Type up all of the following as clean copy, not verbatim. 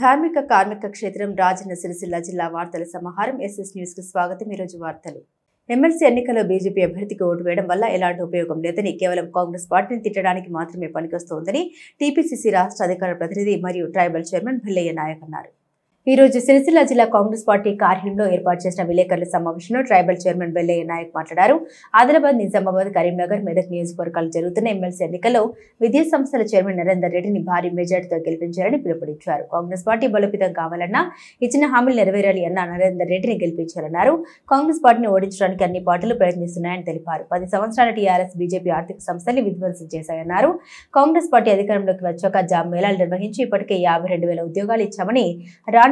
ధార్మిక కార్మిక క్షేత్రం రాజన్న సిరిసిల్ల జిల్లా వార్తల సమాహారం ఎస్ఎస్ న్యూస్ కు స్వాగతం। ఈ రోజు వార్తలు। ఎమ్మెల్సీ ఎన్నికల్లో బీజేపీ అభ్యర్థికి ఓటు వేయడం వల్ల ఎలాంటి ఉపయోగం లేదని కేవలం కాంగ్రెస్ పార్టీని తిట్టడానికి మాత్రమే పనికొస్తోందని టీపీసీసీ రాష్ట్ర అధికార ప్రతినిధి మరియు ట్రైబల్ చైర్మన్ భల్లయ్య నాయక్ అన్నారు। ఈ రోజు సిరిసిల్ల జిల్లా కాంగ్రెస్ పార్టీ కార్యాలయంలో ఏర్పాటు చేసిన విలేకరుల సమావేశంలో ట్రైబల్ చైర్మన్ భల్లయ్య నాయక్ మాట్లాడారు। ఆదిలాబాద్, నిజామాబాద్, కరీంనగర్, మెదక్ నియోజకవర్గాలు జరుగుతున్న ఎమ్మెల్సీ ఎన్నికల్లో విద్యా సంస్థల చైర్మన్ నరేందర్ రెడ్డిని భారీ మెజార్టీతో గెలిపించారని పిలుపునిచ్చారు। కాంగ్రెస్ పార్టీ బలోపేతం కావాలన్నా ఇచ్చిన హామీలు నెరవేరాలి అన్న నరేందర్ రెడ్డిని గెలిపించారన్నారు। కాంగ్రెస్ పార్టీని ఓడించడానికి అన్ని పార్టీలు ప్రయత్నిస్తున్నాయని తెలిపారు। 10 సంవత్సరాల టీఆర్ఎస్ బీజేపీ ఆర్థిక సంస్థల్ని విధ్వంసం చేశాయన్నారు। కాంగ్రెస్ పార్టీ అధికారంలోకి వచ్చాక జాబ్ మేళాలు నిర్వహించి ఇప్పటికే 52,000 ఉద్యోగాలు ఇచ్చామని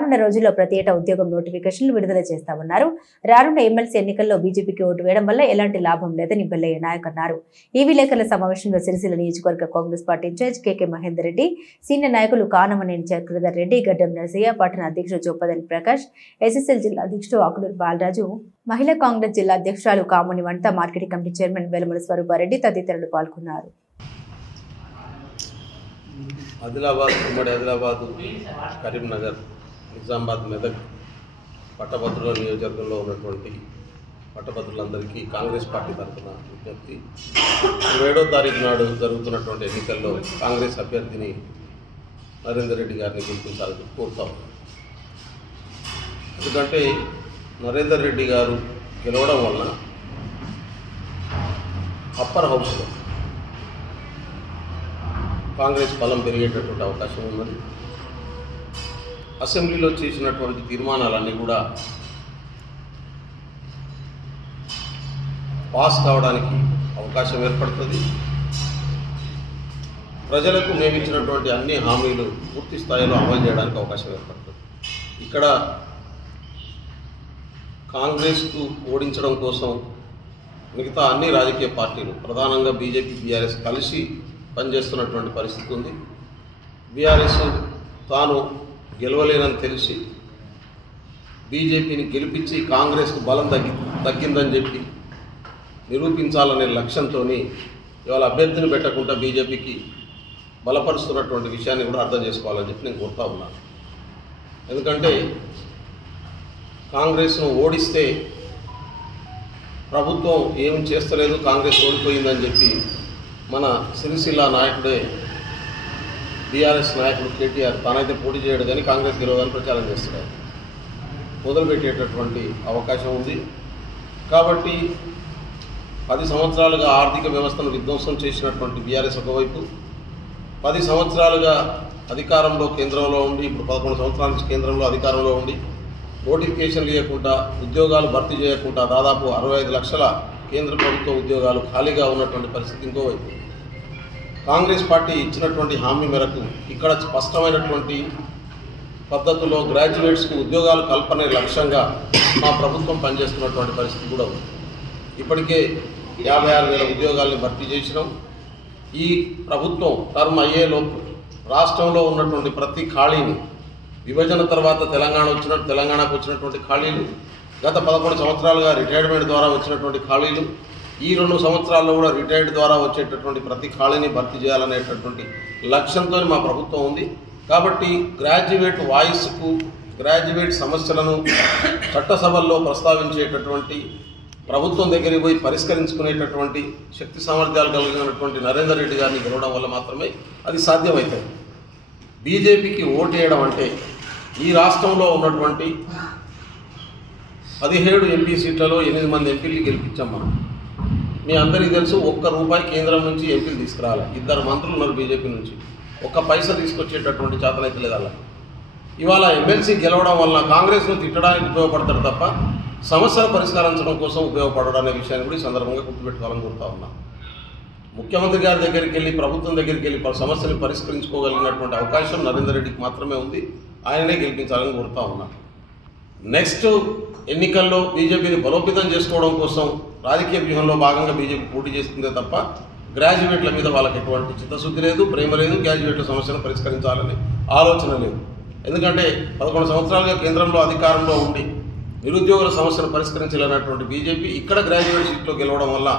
రానున్న రోజుల్లో ప్రతి ఏటా ఉద్యోగం నోటిఫికేషన్లు విడుదల చేస్తామన్నారు। రానున్న ఎమ్మెల్సీ ఎన్నికల్లో బీజేపీకి ఓటు వేయడం వల్ల ఎలాంటి లాభం లేదని భల్లయ్య నాయక్ అన్నారు। ఈ విలేకరుల సమావేశంలో సిరిసిల్ల నియోజకవర్గ కాంగ్రెస్ పార్టీ ఇన్ఛార్జ్ కేకే మహేందర్ రెడ్డి, సీనియర్ నాయకులు కానమనేని చక్రధర్ రెడ్డి, గడ్డం నరసయ్య, పట్టణ అధ్యక్షుడు చొప్పదని ప్రకాష్, ఎస్ఎస్ఎల్ జిల్లా అధ్యక్షుడు ఆకులూరు బాలరాజు, మహిళా కాంగ్రెస్ జిల్లా అధ్యక్షురాలు కాముని వంట, మార్కెటింగ్ కమిటీ చైర్మన్ వెలమల స్వరూపారెడ్డి తదితరులు పాల్గొన్నారు। ఆదిలాబాద్, ఉమ్మడి ఆదిలాబాద్, కరీంనగర్, నిజామాబాద్, మెదక్ పట్టభద్రుల నియోజకవర్గంలో ఉన్నటువంటి పట్టభద్రులందరికీ కాంగ్రెస్ పార్టీ తరఫున విజ్ఞప్తి, 27వ తారీఖు నాడు జరుగుతున్నటువంటి ఎన్నికల్లో కాంగ్రెస్ అభ్యర్థిని నరేందర్ రెడ్డి గారిని గెలిపించాలని కోరుతాం। ఎందుకంటే నరేందర్ రెడ్డి గారు గెలవడం వలన అప్పర్ హౌస్లో కాంగ్రెస్ బలం పెరిగేటటువంటి అవకాశం ఉన్నది। అసెంబ్లీలో చేసినటువంటి తీర్మానాలన్నీ కూడా పాస్ కావడానికి అవకాశం ఏర్పడుతుంది। ప్రజలకు మేము ఇచ్చినటువంటి అన్ని హామీలు పూర్తి స్థాయిలో అమలు చేయడానికి అవకాశం ఏర్పడుతుంది। ఇక్కడ కాంగ్రెస్కు ఓడించడం కోసం మిగతా అన్ని రాజకీయ పార్టీలు, ప్రధానంగా బీజేపీ, బీఆర్ఎస్ కలిసి పనిచేస్తున్నటువంటి పరిస్థితి ఉంది। బీఆర్ఎస్ తాను గెలవలేనని తెలిసి బీజేపీని గెలిపించి కాంగ్రెస్కు బలం తగ్గిందని చెప్పి నిరూపించాలనే లక్ష్యంతో ఇవాళ అభ్యర్థిని పెట్టకుండా బీజేపీకి బలపరుస్తున్నటువంటి విషయాన్ని కూడా అర్థం చేసుకోవాలని చెప్పి నేను కోరుతా ఉన్నాను। ఎందుకంటే కాంగ్రెస్ను ఓడిస్తే ప్రభుత్వం ఏం చేస్తలేదు, కాంగ్రెస్ ఓడిపోయిందని చెప్పి మన సిరిసిల్ల నాయకుడే బీఆర్ఎస్ నాయకుడు కేటీఆర్ తానైతే పోటీ చేయడు కానీ కాంగ్రెస్ గెలవదని ప్రచారం చేస్తున్నాడు, మొదలుపెట్టేటటువంటి అవకాశం ఉంది। కాబట్టి 10 సంవత్సరాలుగా ఆర్థిక వ్యవస్థను విధ్వంసం చేసినటువంటి బీఆర్ఎస్ ఒకవైపు, 10 సంవత్సరాలుగా అధికారంలో కేంద్రంలో ఉండి, ఇప్పుడు 11 సంవత్సరాల నుంచి కేంద్రంలో అధికారంలో ఉండి నోటిఫికేషన్ ఇవ్వకుండా, ఉద్యోగాలు భర్తీ చేయకుండా దాదాపు 65 లక్షల కేంద్ర ప్రభుత్వ ఉద్యోగాలు ఖాళీగా ఉన్నటువంటి పరిస్థితి ఇంకోవైపు, కాంగ్రెస్ పార్టీ ఇచ్చినటువంటి హామీ మేరకు ఇక్కడ స్పష్టమైనటువంటి పద్ధతిలో గ్రాడ్యుయేట్స్కు ఉద్యోగాలు కల్పనే లక్ష్యంగా మా ప్రభుత్వం పనిచేస్తున్నటువంటి పరిస్థితి కూడా ఉంది। ఇప్పటికే 56,000 ఉద్యోగాల్ని భర్తీ చేసినాం। ఈ ప్రభుత్వం టర్మ్ అయ్యేలోపు రాష్ట్రంలో ఉన్నటువంటి ప్రతి ఖాళీని, విభజన తర్వాత తెలంగాణకు వచ్చినటువంటి ఖాళీలు, గత 11 సంవత్సరాలుగా రిటైర్మెంట్ ద్వారా వచ్చినటువంటి ఖాళీలు, ఈ 2 సంవత్సరాల్లో కూడా రిటైర్డ్ ద్వారా వచ్చేటటువంటి ప్రతి ఖాళీని భర్తీ చేయాలనేటటువంటి లక్ష్యంతో మా ప్రభుత్వం ఉంది। కాబట్టి గ్రాడ్యుయేట్ వాయిస్కు, గ్రాడ్యుయేట్ సమస్యలను చట్టసభల్లో ప్రస్తావించేటటువంటి, ప్రభుత్వం దగ్గరికి పోయి పరిష్కరించుకునేటటువంటి శక్తి సామర్థ్యాలు కలిగినటువంటి నరేందర్ రెడ్డి గారిని గెలవడం వల్ల మాత్రమే అది సాధ్యమవుతుంది। బీజేపీకి ఓటేయడం అంటే ఈ రాష్ట్రంలో ఉన్నటువంటి 17 ఎంపీ సీట్లలో 8 మంది ఎంపీలు గెలిపించాం మనం। మీ అందరికీ తెలుసు, ₹1 కేంద్రం నుంచి ఎంపీలు తీసుకురావాలి, 2 మంత్రులు ఉన్నారు బీజేపీ నుంచి, 1 పైసా తీసుకొచ్చేటటువంటి చేతనైతే లేదు అలా। ఇవాళ ఎమ్మెల్సీ గెలవడం వల్ల కాంగ్రెస్ను తిట్టడానికి ఉపయోగపడతాడు తప్ప సమస్యలు పరిష్కరించడం కోసం ఉపయోగపడడం అనే విషయాన్ని కూడా ఈ సందర్భంగా గుర్తుపెట్టుకోవాలని కోరుతా ఉన్నాం। ముఖ్యమంత్రి గారి దగ్గరికి వెళ్ళి, ప్రభుత్వం దగ్గరికి వెళ్ళి సమస్యలు పరిష్కరించుకోగలిగినటువంటి అవకాశం నరేందర్ రెడ్డికి మాత్రమే ఉంది, ఆయననే గెలిపించాలని కోరుతా ఉన్నాం। నెక్స్ట్ ఎన్నికల్లో బీజేపీని బలోపేతం చేసుకోవడం కోసం రాజకీయ వ్యూహంలో భాగంగా బీజేపీ పోటీ చేస్తుందే తప్ప గ్రాడ్యుయేట్ల మీద వాళ్ళకి ఎటువంటి చిత్తశుద్ధి లేదు, ప్రేమ లేదు, గ్రాడ్యుయేట్ల సమస్యను పరిష్కరించాలని ఆలోచన లేదు। ఎందుకంటే 11 సంవత్సరాలుగా కేంద్రంలో అధికారంలో ఉండి నిరుద్యోగుల సమస్యను పరిష్కరించాలన్నటువంటి బీజేపీ ఇక్కడ గ్రాడ్యుయేట్ సీట్లో గెలవడం వల్ల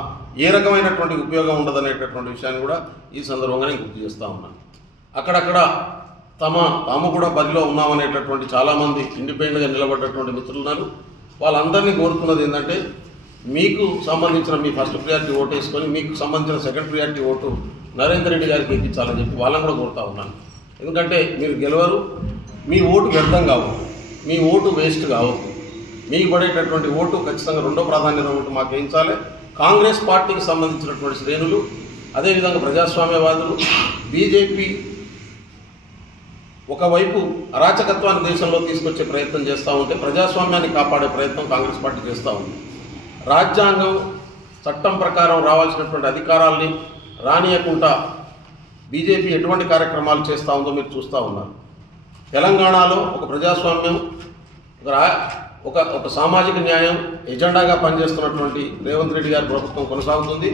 ఏ రకమైనటువంటి ఉపయోగం ఉండదనేటటువంటి విషయాన్ని కూడా ఈ సందర్భంగా నేను గుర్తు చేస్తా ఉన్నాను। అక్కడక్కడ తాము కూడా బరిలో ఉన్నామనేటటువంటి చాలామంది ఇండిపెండెంట్గా నిలబడ్డటువంటి మిత్రులు ఉన్నారు. వాళ్ళందరినీ కోరుతున్నది ఏంటంటే మీకు సంబంధించిన మీ ఫస్ట్ ప్రియారిటీ ఓటు వేసుకొని మీకు సంబంధించిన second priority vote Narender Reddy గారికి ఎక్కించాలని చెప్పి వాళ్ళని కూడా కోరుతా ఉన్నాను. ఎందుకంటే మీరు గెలవరు, మీ ఓటు వ్యర్థం కావద్దు, మీ ఓటు వేస్ట్ కావద్దు. మీకు పడేటటువంటి ఓటు ఖచ్చితంగా రెండో ప్రాధాన్యత ఓటు మాకు వేయించాలి. కాంగ్రెస్ పార్టీకి సంబంధించినటువంటి శ్రేణులు, అదేవిధంగా ప్రజాస్వామ్యవాదులు, బీజేపీ ఒకవైపు అరాచకత్వాన్ని దేశంలో తీసుకొచ్చే ప్రయత్నం చేస్తూ ఉంటే ప్రజాస్వామ్యాన్ని కాపాడే ప్రయత్నం కాంగ్రెస్ పార్టీ చేస్తూ ఉంది. రాజ్యాంగం చట్టం ప్రకారం రావాల్సినటువంటి అధికారాల్ని రానియకుండా బీజేపీ ఎటువంటి కార్యక్రమాలు చేస్తూ ఉందో మీరు చూస్తూ ఉన్నారు. తెలంగాణలో ఒక ప్రజాస్వామ్యం, ఒక సామాజిక న్యాయం ఎజెండాగా పనిచేస్తున్నటువంటి రేవంత్ రెడ్డి గారి ప్రభుత్వం కొనసాగుతుంది.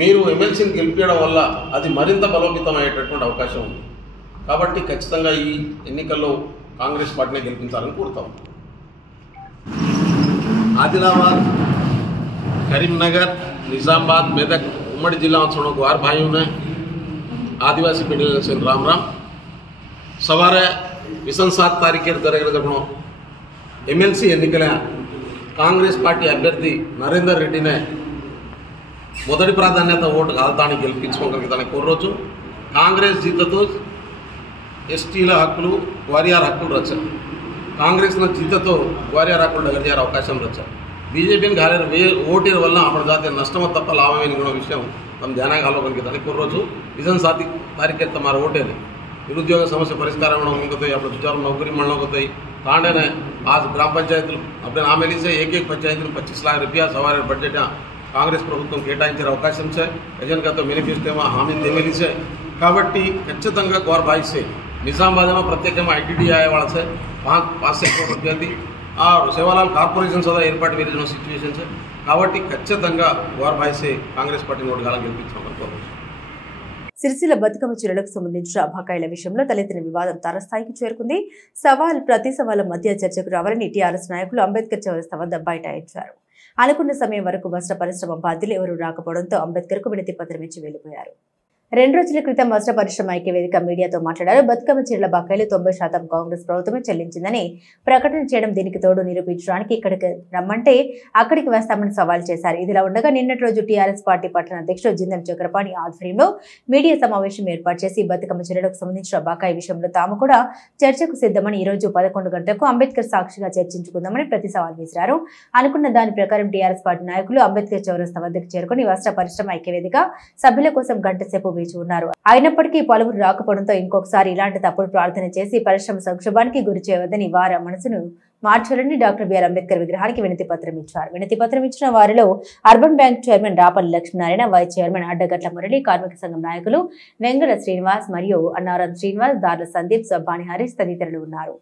మీరు ఎమ్మెల్సీని గెలిపించడం వల్ల అది మరింత బలోపేతం అయ్యేటటువంటి అవకాశం ఉంది. కాబట్టి ఖచ్చితంగా ఈ ఎన్నికల్లో కాంగ్రెస్ పార్టీని గెలిపించాలని కోరుతాం. आदिलाबाद, करीमनगर, निजामाबाद, मेदक उम्मडी जिला को 8 भाइयों ने आदिवासी पीढ़ी से राम राम सवारे 27 तारीखे जरूर एमएलसी एन कांग्रेस पार्टी अभ्यर्थी नरेंदर रेड्डी ने మొదటి ప్రాధాన్యత ఓటు కాల్తాని గెలిపించుకోగలిగితేనే కోర్రోజు కాంగ్రెస్ జీతతో ఎస్టీల హక్కులు వారియర్ హక్కులు రచ్చారు. కాంగ్రెస్ನ జీతతో వారియర్ హక్కులు డగర్జారు అవకాశం రచ్చారు. బీజేపీని గాలేరు ఓటీల వల్ల అప్పుడు జాతీయ నష్టం తప్ప లాభమేని కూడా విషయం తమ ధ్యానం కాలగలిగితేనే కోర్రోజు ఇదన్ 7 तारीख तमारा वोटेने निरुद्योग समस्या परिष्कार होते अपने जुजारू नौकरी मिलने होते तांडे ने आज ग्राम पंचायत अपने नाम से एक पंचायत में 25 लाख रुपया सवार बजट कांग्रेस प्रभुत्व केटाइंचे अवकाशम है. एजन का तो मेनिफेस्टो में हामी देवेली से काबट्टी खचिతంగా गौर भाई से निजामाबाद में प्रत्येक ITDI वाला से 5 करोड़ रुपया दी और सेवालाल कार्पोरेशन सदा एर्पाट वेरिजन सिचुएशन है काबट्टी खचिతంగా गौर भाई से कांग्रेस पार्टी नोट गाला गेलिपिंचाలని సిరిసిల్ల బతుకమ్మ చీరలకు సంబంధించిన బకాయిల విషయంలో తలెత్తిన వివాదం తారస్థాయికి చేరుకుంది. ప్రతి సవాల్ మధ్య చర్చకు రావాలని టీఆర్ఎస్ నాయకులు అంబేద్కర్ చౌరస్తా వద్ద బైఠాయించారు. అనుకున్న సమయం వరకు వస్త్ర పరిశ్రమ బాధ్యులు ఎవరూ రాకపోవడంతో అంబేద్కర్ కు వినతి పత్రం ఇచ్చి వెళ్లిపోయారు. 2 రోజుల క్రితం వస్త్ర పరిశ్రమ ఐక్యవేదిక మీడియాతో మాట్లాడారు. బతుకమ్మ చీరల బకాయిలు 90% కాంగ్రెస్ ప్రభుత్వమే చెల్లించిందని ప్రకటన చేయడం, దీనికి తోడు నిరూపించడానికి ఇక్కడికి రమ్మంటే అక్కడికి వస్తామని సవాల్ చేశారు. ఇదిలా ఉండగా నిన్నటి రోజు టీఆర్ఎస్ పార్టీ పట్టణ అధ్యక్షుడు జిందం చక్రపాణి ఆధ్వర్యంలో మీడియా సమావేశం ఏర్పాటు చేసి బతుకమ్మ చీరలకు సంబంధించిన బకాయి విషయంలో తాము కూడా చర్చకు సిద్ధమని ఈ రోజు 11 గంటలకు అంబేద్కర్ సాక్షిగా చర్చించుకుందామని ప్రతి సవాల్ విసిరారు. అనుకున్న దాని ప్రకారం టీఆర్ఎస్ పార్టీ నాయకులు అంబేద్కర్ చౌరస్తా వద్దకు చేరుకుని వస్త్ర పరిశ్రమ ఐక్యవేదిక సభ్యుల కోసం గంట సేపు ఉన్నారు. అయినప్పటికీ పలువురు రాకపోవడంతో ఇంకొకసారి ఇలాంటి తప్పుడు ప్రార్థన చేసి పరిశ్రమ సంక్షోభానికి గురి చేయవద్దని వారి మనసును మార్చాలని డాక్టర్ బిఆర్ అంబేద్కర్ విగ్రహానికి వినతి పత్రం ఇచ్చారు. వినతి పత్రం ఇచ్చిన వారిలో urban bank chairman Rapalli Lakshminarayana, vice chairman Addagatla Murali, కార్మిక సంఘం నాయకులు వెంగళ శ్రీనివాస్ మరియు అన్నారం శ్రీనివాస్, దార్ల సందీప్, సబ్బాని హరీష్ తదితరులు ఉన్నారు.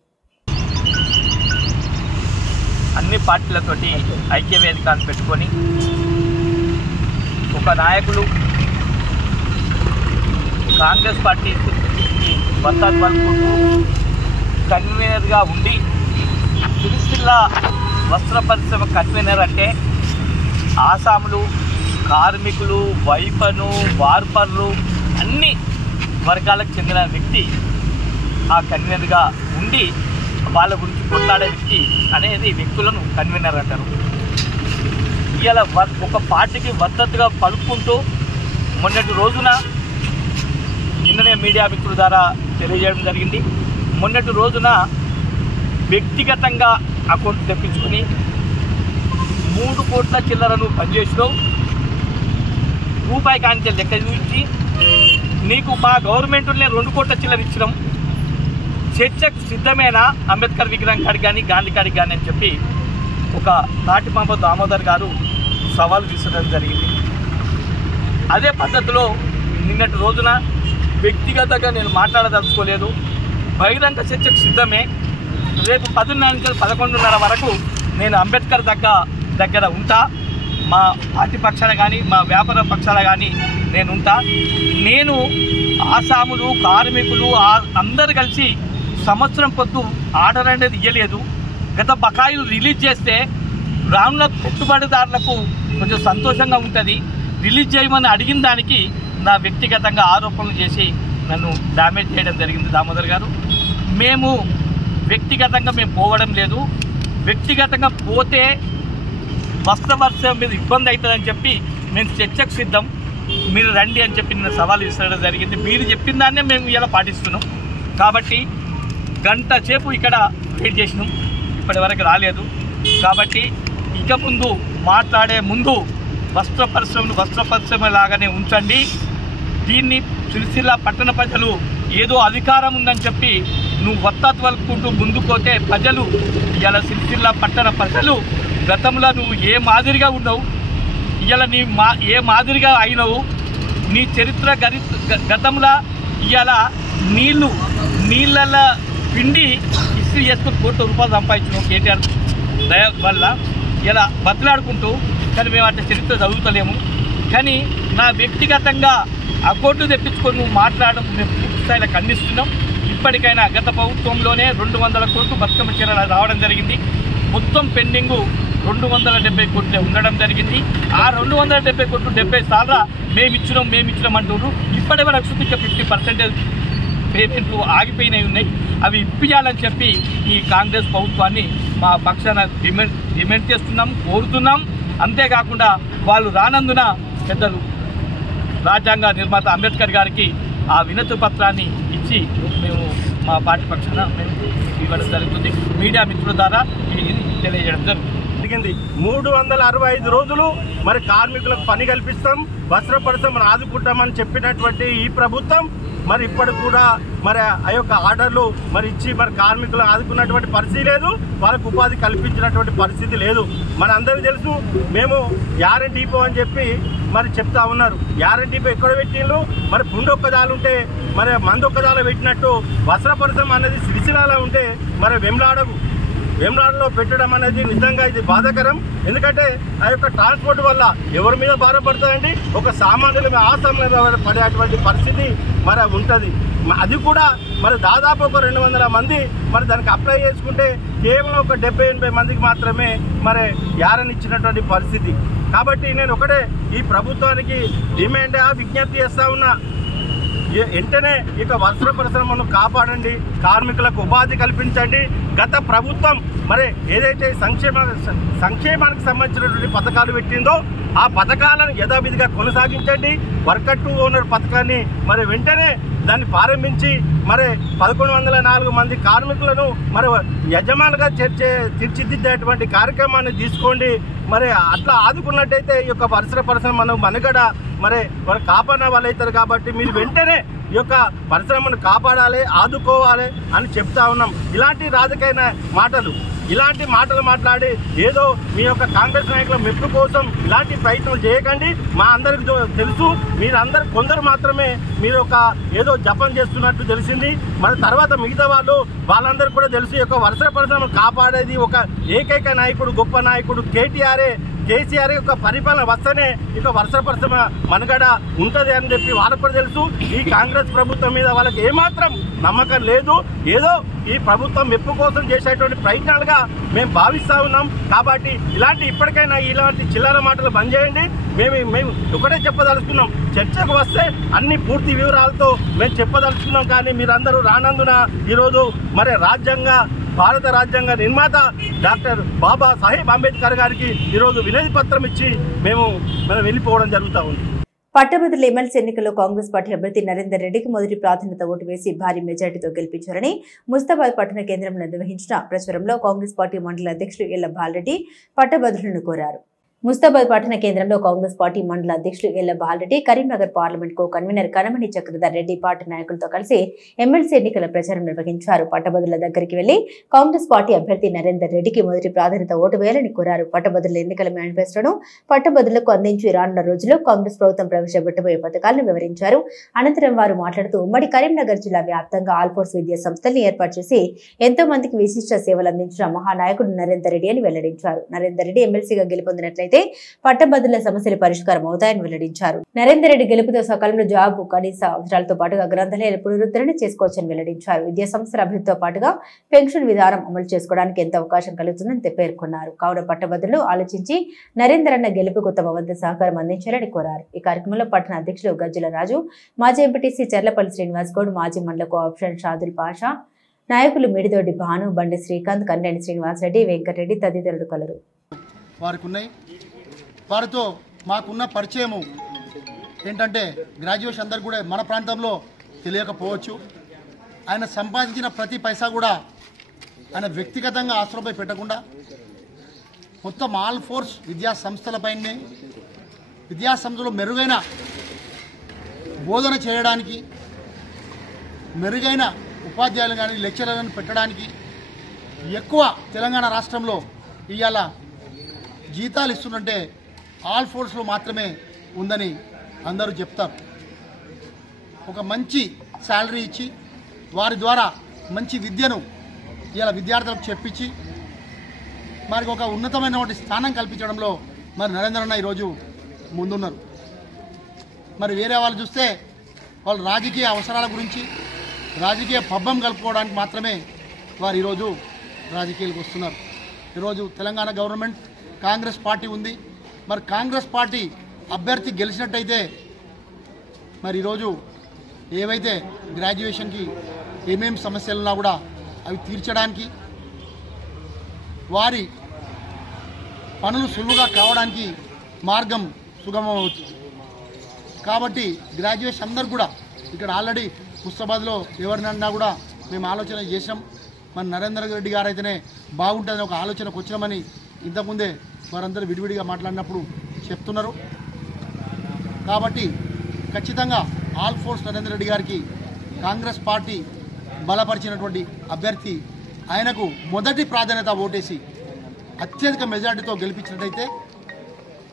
అన్ని పార్టీలతోటి ఐక్యవేదికను పెట్టుకొని ఒక నాయకులు కాంగ్రెస్ పార్టీకి మద్దతు పలుకుతూ కన్వీనర్గా ఉండి సిరిసిల్ల వస్త్ర పరిశ్రమ కన్వీనర్ అంటే ఆసాములు, కార్మికులు, వైపను, వార్పర్లు అన్ని వర్గాలకు చెందిన వ్యక్తి ఆ కన్వీనర్గా ఉండి వాళ్ళ గురించి కొట్లాడే వ్యక్తి అనేది వ్యక్తులను కన్వీనర్ అంటారు. ఇవాళ ఒక పార్టీకి మద్దతుగా పలుకుంటూ మొన్నటి రోజున నిన్ననే మీడియా మిత్రుల ద్వారా తెలియజేయడం జరిగింది. మొన్నటి రోజున వ్యక్తిగతంగా అకౌంట్ తెప్పించుకుని 3 కోట్ల చిల్లరను పనిచేసినావు, రూపాయి కాంచె లెక్క చూపించి నీకు మా గవర్నమెంట్నే 2 కోట్ల చిల్లర ఇచ్చినాం, చర్చకు సిద్ధమేనా అంబేద్కర్ విగ్రహం కాడికి కానీ గాంధీ కాడికి కానీ అని చెప్పి ఒక తాటిపాంప దామోదర్ గారు సవాల్ విసరడం జరిగింది. అదే పద్ధతిలో నిన్నటి రోజున వ్యక్తిగతంగా నేను మాట్లాడదలుచుకోలేదు, బహిరంగ చర్చకు సిద్ధమే. రేపు 10:30 నుంచి 11:30 వరకు నేను అంబేద్కర్ దగ్గర ఉంటా. మా పార్టీ పక్షాన కానీ మా వ్యాపార పక్షాన కానీ నేను ఉంటా. నేను ఆసాములు, కార్మికులు అందరు కలిసి సంవత్సరం పొద్దు ఆర్డర్ అనేది ఇవ్వలేదు. గత బకాయిలు రిలీజ్ చేస్తే రానున్న పెట్టుబడిదారులకు కొంచెం సంతోషంగా ఉంటుంది. రిలీజ్ చేయమని అడిగిన దానికి నా వ్యక్తిగతంగా ఆరోపణలు చేసి నన్ను డ్యామేజ్ చేయడం జరిగింది దామోదర్ గారు. మేము వ్యక్తిగతంగా మేము పోవడం లేదు. వ్యక్తిగతంగా పోతే వస్త్రవర్షం మీద ఇబ్బంది అవుతుందని చెప్పి మేము చర్చకు సిద్ధం, మీరు రండి అని చెప్పి నేను సవాల్ విసరడం జరిగింది. మీరు చెప్పిన దాన్నే మేము ఇలా పాటిస్తున్నాం. కాబట్టి గంట సేపు ఇక్కడ వెయిట్ చేసినాం, ఇప్పటి వరకు రాలేదు. కాబట్టి ఇక ముందు మాట్లాడే ముందు వస్త్ర పరిశ్రమ లాగానే ఉంచండి. దీన్ని సిరిసిల్ల పట్టణ ప్రజలు ఏదో అధికారం ఉందని చెప్పి నువ్వు వత్తాత్వలుకుంటూ ముందుకోతే ప్రజలు ఇలా సిరిసిల్ల పట్టణ ప్రజలు గతంలో నువ్వు ఏ మాదిరిగా ఉన్నావు, ఇలా ఏ మాదిరిగా అయినావు, నీ చరిత్ర గతంలో ఇవాళ నీళ్ళ పిండి ఇస్త్రీ చేసుకుని ₹1,00,00,000 సంపాదించినావు కేటీఆర్ దయ వల్ల. ఇలా బతులాడుకుంటూ, కానీ మేము అట్లా చరిత్ర చదువుతలేము. కానీ నా వ్యక్తిగతంగా అకౌంట్లు తెప్పించుకొని నువ్వు మాట్లాడడం మేము పూర్తి స్థాయిలో ఖండిస్తున్నాం. ఇప్పటికైనా గత ప్రభుత్వంలోనే 200 కోట్లు బతుకమ్మ చీరలు రావడం జరిగింది. మొత్తం పెండింగు 270 కోట్లే ఉండడం జరిగింది. ఆ 270 కోట్లు 70 సార్లు మేము ఇచ్చినాం అంటున్నారు. ఇప్పటి వరకు ఇంకా 50% పేమెంట్లు ఆగిపోయినవి ఉన్నాయి. అవి ఇప్పించాలని చెప్పి ఈ కాంగ్రెస్ ప్రభుత్వాన్ని మా పక్షాన డిమాండ్ చేస్తున్నాం, కోరుతున్నాం. అంతేకాకుండా వాళ్ళు రానందున పెద్దలు రాజ్యాంగ నిర్మాత అంబేద్కర్ గారికి ఆ వినతి పత్రాన్ని ఇచ్చి మేము మా పార్టీ పక్షాన మేము ఇవ్వడం జరుగుతుంది. మీడియా మిత్రుల ద్వారా ఇది తెలియజేయడం జరిగింది. 365 రోజులు మరి కార్మికులకు పని కల్పిస్తాం, వస్త్ర పరిశ్రమను ఆదుకుంటామని చెప్పినటువంటి ఈ ప్రభుత్వం మరి ఇప్పటికి కూడా మరి ఆ యొక్క ఆర్డర్లు మరి ఇచ్చి మరి కార్మికులు ఆదుకున్నటువంటి పరిస్థితి లేదు, వాళ్ళకు ఉపాధి కల్పించినటువంటి పరిస్థితి లేదు. మన అందరికీ తెలుసు, మేము యారెంటీ డిపో అని చెప్పి మరి చెప్తా ఉన్నారు. యారెంటీ డిపో ఎక్కడ పెట్టిండ్రు? మరి పుండొక్కదాలు ఉంటే మరి మందొక్కదాలు పెట్టినట్టు వస్త్ర పరిశ్రమ అనేది సిరిసిల్లలో ఉంటే మరి వేములాడలో పెట్టడం అనేది నిజంగా ఇది బాధాకరం. ఎందుకంటే ఆ యొక్క ట్రాన్స్పోర్ట్ వల్ల ఎవరి మీద భారం పడుతుందండి? ఒక సామాన్యుల మీద ఆసామాన్యుల పడేటువంటి పరిస్థితి మరి ఉంటుంది. అది కూడా మరి దాదాపు ఒక 200 మంది మరి దానికి అప్లై చేసుకుంటే కేవలం ఒక 70-80 మందికి మాత్రమే మరి యారని ఇచ్చినటువంటి పరిస్థితి. కాబట్టి నేను ఒకటే ఈ ప్రభుత్వానికి విజ్ఞప్తి చేస్తా ఉన్నా, వెంటనే ఇక వస్త్ర పరిశ్రమను కాపాడండి, కార్మికులకు ఉపాధి కల్పించండి. గత ప్రభుత్వం మరి ఏదైతే సంక్షేమానికి సంబంధించినటువంటి పథకాలు పెట్టిందో ఆ పథకాలను యథావిధిగా కొనసాగించండి. వర్కర్ టు ఓనర్ పథకాన్ని మరి వెంటనే దాన్ని ప్రారంభించి మరి 1104 మంది కార్మికులను మరి యజమానులుగా తీర్చిదిద్దేటువంటి కార్యక్రమాన్ని తీసుకోండి. మరి అట్లా ఆదుకున్నట్టయితే ఈ యొక్క పరిశ్రమ మనుగడ మరి కాపాడిన వాళ్ళు అవుతారు. కాబట్టి మీరు వెంటనే ఈ యొక్క పరిశ్రమను కాపాడాలి, ఆదుకోవాలి అని చెప్తా ఉన్నాం. ఇలాంటి రాజకీయ మాటలు మాట్లాడి ఏదో మీ యొక్క కాంగ్రెస్ నాయకుల మెప్పు కోసం ఇలాంటి ప్రయత్నాలు చేయకండి. మా అందరికి తెలుసు, మీరందరూ కొందరు మాత్రమే మీరు ఒక ఏదో జపం చేస్తున్నట్టు తెలిసింది. మరి తర్వాత మిగతా వాళ్ళందరూ కూడా తెలుసు, ఈ యొక్క వస్త్ర పరిశ్రమను కాపాడేది ఒక ఏకైక నాయకుడు, గొప్ప నాయకుడు కేసీఆర్ యొక్క పరిపాలన వస్తేనే ఇక వస్త్ర పరిశ్రమ మనుగడ ఉంటుంది అని చెప్పి వాళ్ళకు కూడా తెలుసు. ఈ కాంగ్రెస్ ప్రభుత్వం మీద వాళ్ళకి ఏమాత్రం నమ్మకం లేదు. ఏదో ఈ ప్రభుత్వం మెప్పు కోసం చేసేటువంటి ప్రయత్నాలుగా మేము భావిస్తూ ఉన్నాం. కాబట్టి ఇప్పటికైనా ఇలాంటి చిల్లర మాటలు బంద్ చేయండి. మేము ఒకటే చెప్పదలుచుకున్నాం, చర్చకు వస్తే అన్ని పూర్తి వివరాలతో మేము చెప్పదలుచుకున్నాం. కానీ మీరందరూ రానందున ఈరోజు మరి భారత రాజ్యాంగ నిర్మాత డాక్టర్ బాబా సాహెబ్ అంబేద్కర్ గారికి ఈరోజు వినతి పత్రం ఇచ్చి మేము వెళ్ళిపోవడం జరుగుతూ ఉంది. పట్టభద్రుల ఎమ్మెల్సీ ఎన్నికల్లో కాంగ్రెస్ పార్టీ అభ్యర్థి నరేందర్ రెడ్డికి మొదటి ప్రాధాన్యత ఓటు వేసి భారీ మెజార్టీతో గెలిపించారని ముస్తాబాద్ పట్టణ కేంద్రంలో నిర్వహించిన ప్రచారంలో కాంగ్రెస్ పార్టీ మండల అధ్యక్షులు ఎల్ల బాలరెడ్డి పట్టభద్రులను కోరారు. ముస్తాబాద్ పట్టణ కేంద్రంలో కాంగ్రెస్ పార్టీ మండల అధ్యక్షులు Ella Balareddy, Karimnagar parliament co convener Kanamani Chakradhar Reddy party నాయకులతో కలిసి ఎమ్మెల్సీ ఎన్నికల ప్రచారం నిర్వహించారు. పట్టభద్రుల దగ్గరికి వెళ్లి కాంగ్రెస్ పార్టీ అభ్యర్థి నరేందర్ రెడ్డికి మొదటి ప్రాధాన్యత ఓటు వేయాలని కోరారు. పట్టభద్రుల ఎన్నికల మేనిఫెస్టోను పట్టభద్రులకు అందించి రానున్న రోజుల్లో కాంగ్రెస్ ప్రభుత్వం ప్రవేశపెట్టబోయే పథకాలను వివరించారు. అనంతరం వారు మాట్లాడుతూ ఉమ్మడి కరీంనగర్ జిల్లా వ్యాప్తంగా ఆల్ఫోర్స్ విద్యా సంస్థల్ని ఏర్పాటు చేసి ఎంతో మందికి విశిష్ట సేవలు అందించిన మహానాయకుడు నరేందర్ రెడ్డి అని వెల్లడించారు. నరేందర్ రెడ్డి ఎమ్మెల్సీగా గెలుపొందినట్లయితే పట్టభద్రుల సమస్యలు పరిష్కారం అవుతాయని వెల్లడించారు. నరేందర్ రెడ్డి గెలుపుతో సకాలంలో జాబ్, కనీస అవసరాలతో పాటుగా గ్రంథాలయాల పునరుద్ధరణ చేసుకోవచ్చని వెల్లడించారు. విద్యా సంస్థల అభివృద్ధితో పాటుగా పెన్షన్ విధానం అమలు చేసుకోవడానికి ఎంత అవకాశం కలుగుతుందని పేర్కొన్నారు. కావున పట్టభద్రులు ఆలోచించి నరేందర్ అన్న గెలుపుకు తమ వద్ద సహకారం అందించాలని కోరారు. ఈ కార్యక్రమంలో పట్టణ అధ్యక్షులు గజ్జల రాజు, మాజీ ఎంపీటీసీ చర్లపల్లి శ్రీనివాస్ గౌడ్, మాజీ మండల కోఆప్షన్ షాదుల్ పాషా, నాయకులు మిడిదొడ్డి భాను, బండి శ్రీకాంత్, కన్నెండి శ్రీనివాసరెడ్డి, వెంకటరెడ్డి తదితరులు కలరు. వారికి ఉన్నాయి. వారితో మాకున్న పరిచయము ఏంటంటే గ్రాడ్యుయేషన్ అందరు కూడా మన ప్రాంతంలో తెలియకపోవచ్చు. ఆయన సంపాదించిన ప్రతి పైసా కూడా ఆయన వ్యక్తిగతంగా ఆశ్రమపై పెట్టకుండా మొత్తం ఆల్ ఫోర్స్ విద్యా సంస్థలపైనే, విద్యా సంస్థలో మెరుగైన బోధన చేయడానికి, మెరుగైన ఉపాధ్యాయులు కానీ లెక్చరర్లను పెట్టడానికి ఎక్కువ తెలంగాణ రాష్ట్రంలో ఇవాళ జీతాలు ఇస్తుందంటే ఆల్ ఫోర్స్లో మాత్రమే ఉందని అందరూ చెప్తారు. ఒక మంచి శాలరీ ఇచ్చి వారి ద్వారా మంచి విద్యను ఇలా విద్యార్థులకు చెప్పించి వారికి ఒక ఉన్నతమైనటువంటి స్థానం కల్పించడంలో మరి నరేంద్ర అన్న ఈరోజు ముందున్నారు. మరి వేరే వాళ్ళు చూస్తే వాళ్ళు రాజకీయ అవసరాల గురించి, రాజకీయ పబ్బం కలుపుకోవడానికి మాత్రమే వారు ఈరోజు రాజకీయాలకు వస్తున్నారు. ఈరోజు తెలంగాణ గవర్నమెంట్ కాంగ్రెస్ పార్టీ ఉంది. మరి కాంగ్రెస్ పార్టీ అభ్యర్థి గెలిచినట్టయితే మరి ఈరోజు ఏవైతే గ్రాడ్యుయేషన్కి ఏమేమి సమస్యలు ఉన్నా కూడా అవి తీర్చడానికి, వారి పనులు సులువుగా కావడానికి మార్గం సుగమం అవుతుంది. కాబట్టి గ్రాడ్యుయేషన్ అందరూ కూడా ఇక్కడ ఆల్రెడీ ముస్తాబాద్లో ఎవరినన్నా కూడా మేము ఆలోచన చేసాం. మన నరేంద్ర రెడ్డి గారు అయితేనే బాగుంటుందని ఒక ఆలోచనకు వచ్చినామని ఇంతకుముందే వారందరూ విడివిడిగా మాట్లాడినప్పుడు చెప్తున్నారు. కాబట్టి ఖచ్చితంగా ఆల్ ఫోర్స్ నరేంద్ర రెడ్డి గారికి కాంగ్రెస్ పార్టీ బలపరిచినటువంటి అభ్యర్థి ఆయనకు మొదటి ప్రాధాన్యత ఓటేసి అత్యధిక మెజార్టీతో గెలిపించినట్టయితే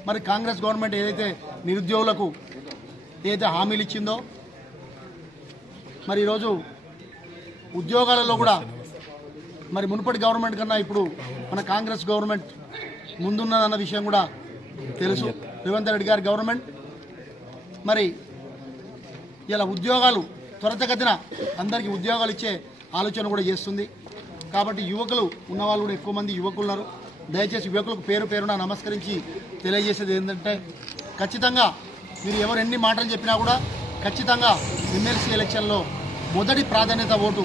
మరి కాంగ్రెస్ గవర్నమెంట్ ఏదైతే నిరుద్యోగులకు ఏదైతే హామీలు ఇచ్చిందో మరి ఈరోజు ఉద్యోగాలలో కూడా మరి మునుపటి గవర్నమెంట్ కన్నా ఇప్పుడు మన కాంగ్రెస్ గవర్నమెంట్ ముందున్నదన్న విషయం కూడా తెలుసు. రేవంత్ రెడ్డి గారి గవర్నమెంట్ మరి ఇలా ఉద్యోగాలు త్వరితగతిన అందరికీ ఉద్యోగాలు ఇచ్చే ఆలోచన కూడా చేస్తుంది. కాబట్టి యువకులు ఉన్నవాళ్ళు కూడా ఎక్కువ మంది యువకులు ఉన్నారు. దయచేసి యువకులకు పేరు పేరున నమస్కరించి తెలియజేసేది ఏంటంటే ఖచ్చితంగా మీరు ఎవరు ఎన్ని మాటలు చెప్పినా కూడా ఖచ్చితంగా ఎమ్మెల్సీ ఎలక్షన్లో మొదటి ప్రాధాన్యత vote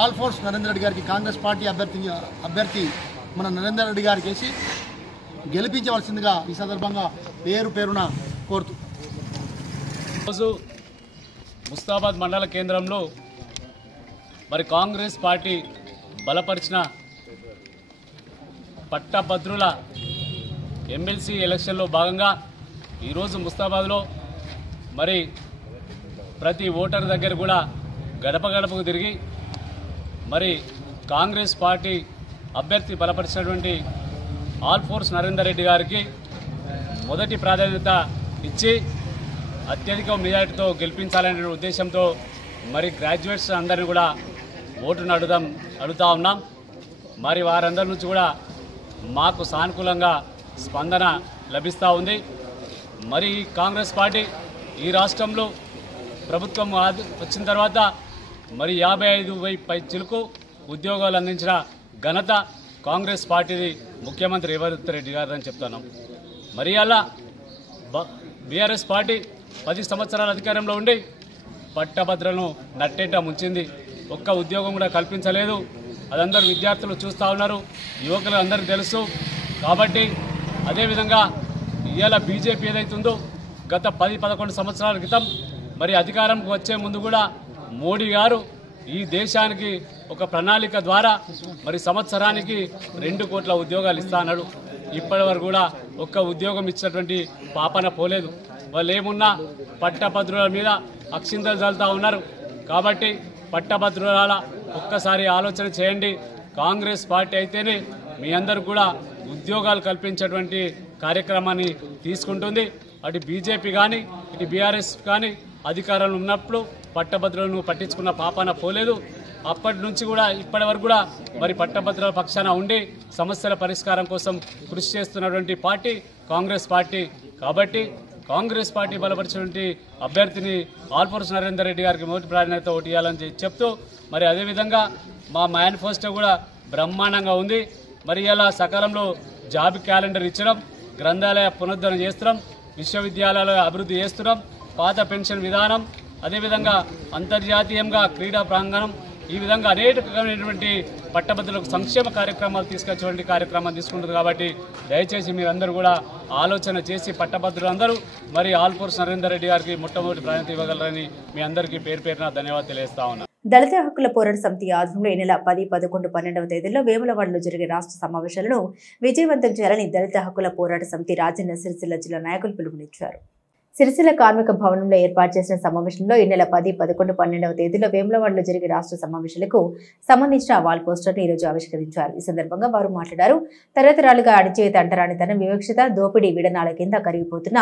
all force Narendra Reddy గారికి, కాంగ్రెస్ పార్టీ అభ్యర్థి మన నరేంద్ర రెడ్డి గారికి వేసి గెలిపించవలసిందిగా ఈ సందర్భంగా పేరు పేరున కోరుతూ రోజు ముస్తాబాద్ మండల కేంద్రంలో మరి కాంగ్రెస్ పార్టీ బలపరిచిన పట్టభద్రుల ఎమ్మెల్సీ ఎలక్షన్లో భాగంగా ఈరోజు ముస్తాబాద్లో మరి ప్రతి ఓటర్ దగ్గర కూడా గడప గడపకు తిరిగి మరి కాంగ్రెస్ పార్టీ అభ్యర్థి బలపరిచినటువంటి ఆల్ ఫోర్స్ నరేందర్ రెడ్డి గారికి మొదటి ప్రాధాన్యత ఇచ్చి అత్యధిక మెజారిటీతో గెలిపించాలనే ఉద్దేశంతో మరి గ్రాడ్యుయేట్స్ అందరినీ కూడా ఓటును అడుగుతా ఉన్నాం. మరి వారందరి నుంచి కూడా మాకు సానుకూలంగా స్పందన లభిస్తూ ఉంది. మరి కాంగ్రెస్ పార్టీ ఈ రాష్ట్రంలో ప్రభుత్వం వచ్చిన తర్వాత మరి 55,000 పై చిలుకు ఉద్యోగాలు అందించిన ఘనత కాంగ్రెస్ పార్టీది ముఖ్యమంత్రి రేవంత్ రెడ్డి గారు అని చెప్తున్నాం. మరి అలా బీఆర్ఎస్ పార్టీ 10 సంవత్సరాల అధికారంలో ఉండి పట్టభద్రులను నట్టేట ముంచింది. ఒక్క ఉద్యోగం కూడా కల్పించలేదు. అదందరూ విద్యార్థులు చూస్తూ ఉన్నారు, యువకులు అందరికీ తెలుసు. కాబట్టి అదేవిధంగా ఇవాళ బీజేపీ ఏదైతుందో గత 10-11 సంవత్సరాల క్రితం మరి అధికారంకి వచ్చే ముందు కూడా మోడీ గారు ఈ దేశానికి ఒక ప్రణాళిక ద్వారా మరి సంవత్సరానికి 2 కోట్ల ఉద్యోగాలు ఇస్తా అన్నాడు. ఇప్పటి వరకు కూడా ఒక్క ఉద్యోగం ఇచ్చినటువంటి పాపన పోలేదు. వాళ్ళు ఏమున్నా పట్టభద్రుల మీద అక్షింతలు చల్లుతూ ఉన్నారు. కాబట్టి పట్టభద్రుల ఒక్కసారి ఆలోచన చేయండి. కాంగ్రెస్ పార్టీ అయితేనే మీ అందరూ కూడా ఉద్యోగాలు కల్పించేటువంటి కార్యక్రమాన్ని తీసుకుంటుంది. అటు బీజేపీ కానీ ఇటు బీఆర్ఎస్ కానీ అధికారంలో ఉన్నప్పుడు పట్టభద్రులను పట్టించుకున్న పాపాన పోలేదు. అప్పటి నుంచి కూడా ఇప్పటి వరకు కూడా మరి పట్టభద్రుల పక్షాన ఉండి సమస్యల పరిష్కారం కోసం కృషి చేస్తున్నటువంటి పార్టీ కాంగ్రెస్ పార్టీ. కాబట్టి కాంగ్రెస్ పార్టీ బలపరిచినటువంటి అభ్యర్థిని ఆల్ ఫోర్స్ నరేందర్ రెడ్డి గారికి మొదటి ప్రాధాన్యత ఓటు ఇవ్వాలని చెప్తూ మరి అదేవిధంగా మా మేనిఫెస్టో కూడా బ్రహ్మాండంగా ఉంది. మరి ఇలా సకాలంలో జాబ్ క్యాలెండర్ ఇచ్చడం, గ్రంథాలయ పునరుద్ధరణ చేస్తున్నాం, విశ్వవిద్యాలయాల అభివృద్ధి చేస్తున్నాం, పాత పెన్షన్ విధానం, అదేవిధంగా అంతర్జాతీయంగా క్రీడా ప్రాంగణం ఈ విధంగా అనేకమైనటువంటి పట్టభద్రులకు సంక్షేమ కార్యక్రమాలు తీసుకొచ్చేటువంటి కార్యక్రమాలు తీసుకుంటుంది. కాబట్టి దయచేసి మీరందరూ కూడా ఆలోచన చేసి పట్టభద్రులందరూ మరి ఆల్పూర్ నరేందర్ రెడ్డి గారికి మొట్టమొదటి ప్రాధాన్యత ఇవ్వగలరని మీ అందరికీ పేరు పేరున ధన్యవాదాలు తెలియజేస్తా ఉన్నాను. దళిత హక్కుల పోరాట సమితి ఆధ్వర్యంలో ఈ నెల 10, 11, 12వ తేదీల్లో వేములవాడలో జరిగే రాష్ట్ర సమావేశాలను విజయవంతం చేయాలని దళిత హక్కుల పోరాట సమితి రాజన్న సిరిసిల్ల జిల్లా నాయకులు పిలుపునిచ్చారు. సిరిసిల్ల కార్మిక భవనంలో ఏర్పాటు చేసిన సమావేశంలో ఈ నెల 10, 11, 12వ తేదీలో వేములవాడలో జరిగే రాష్ట్ర సమావేశాలకు సంబంధించిన వాల్ పోస్టర్ను ఈరోజు ఆవిష్కరించారు. ఈ సందర్భంగా వారు మాట్లాడారు. తరతరాలుగా అణచివేత అంటరానితనం, వివక్షత, దోపిడీ, విడనాల కింద కరిగిపోతున్న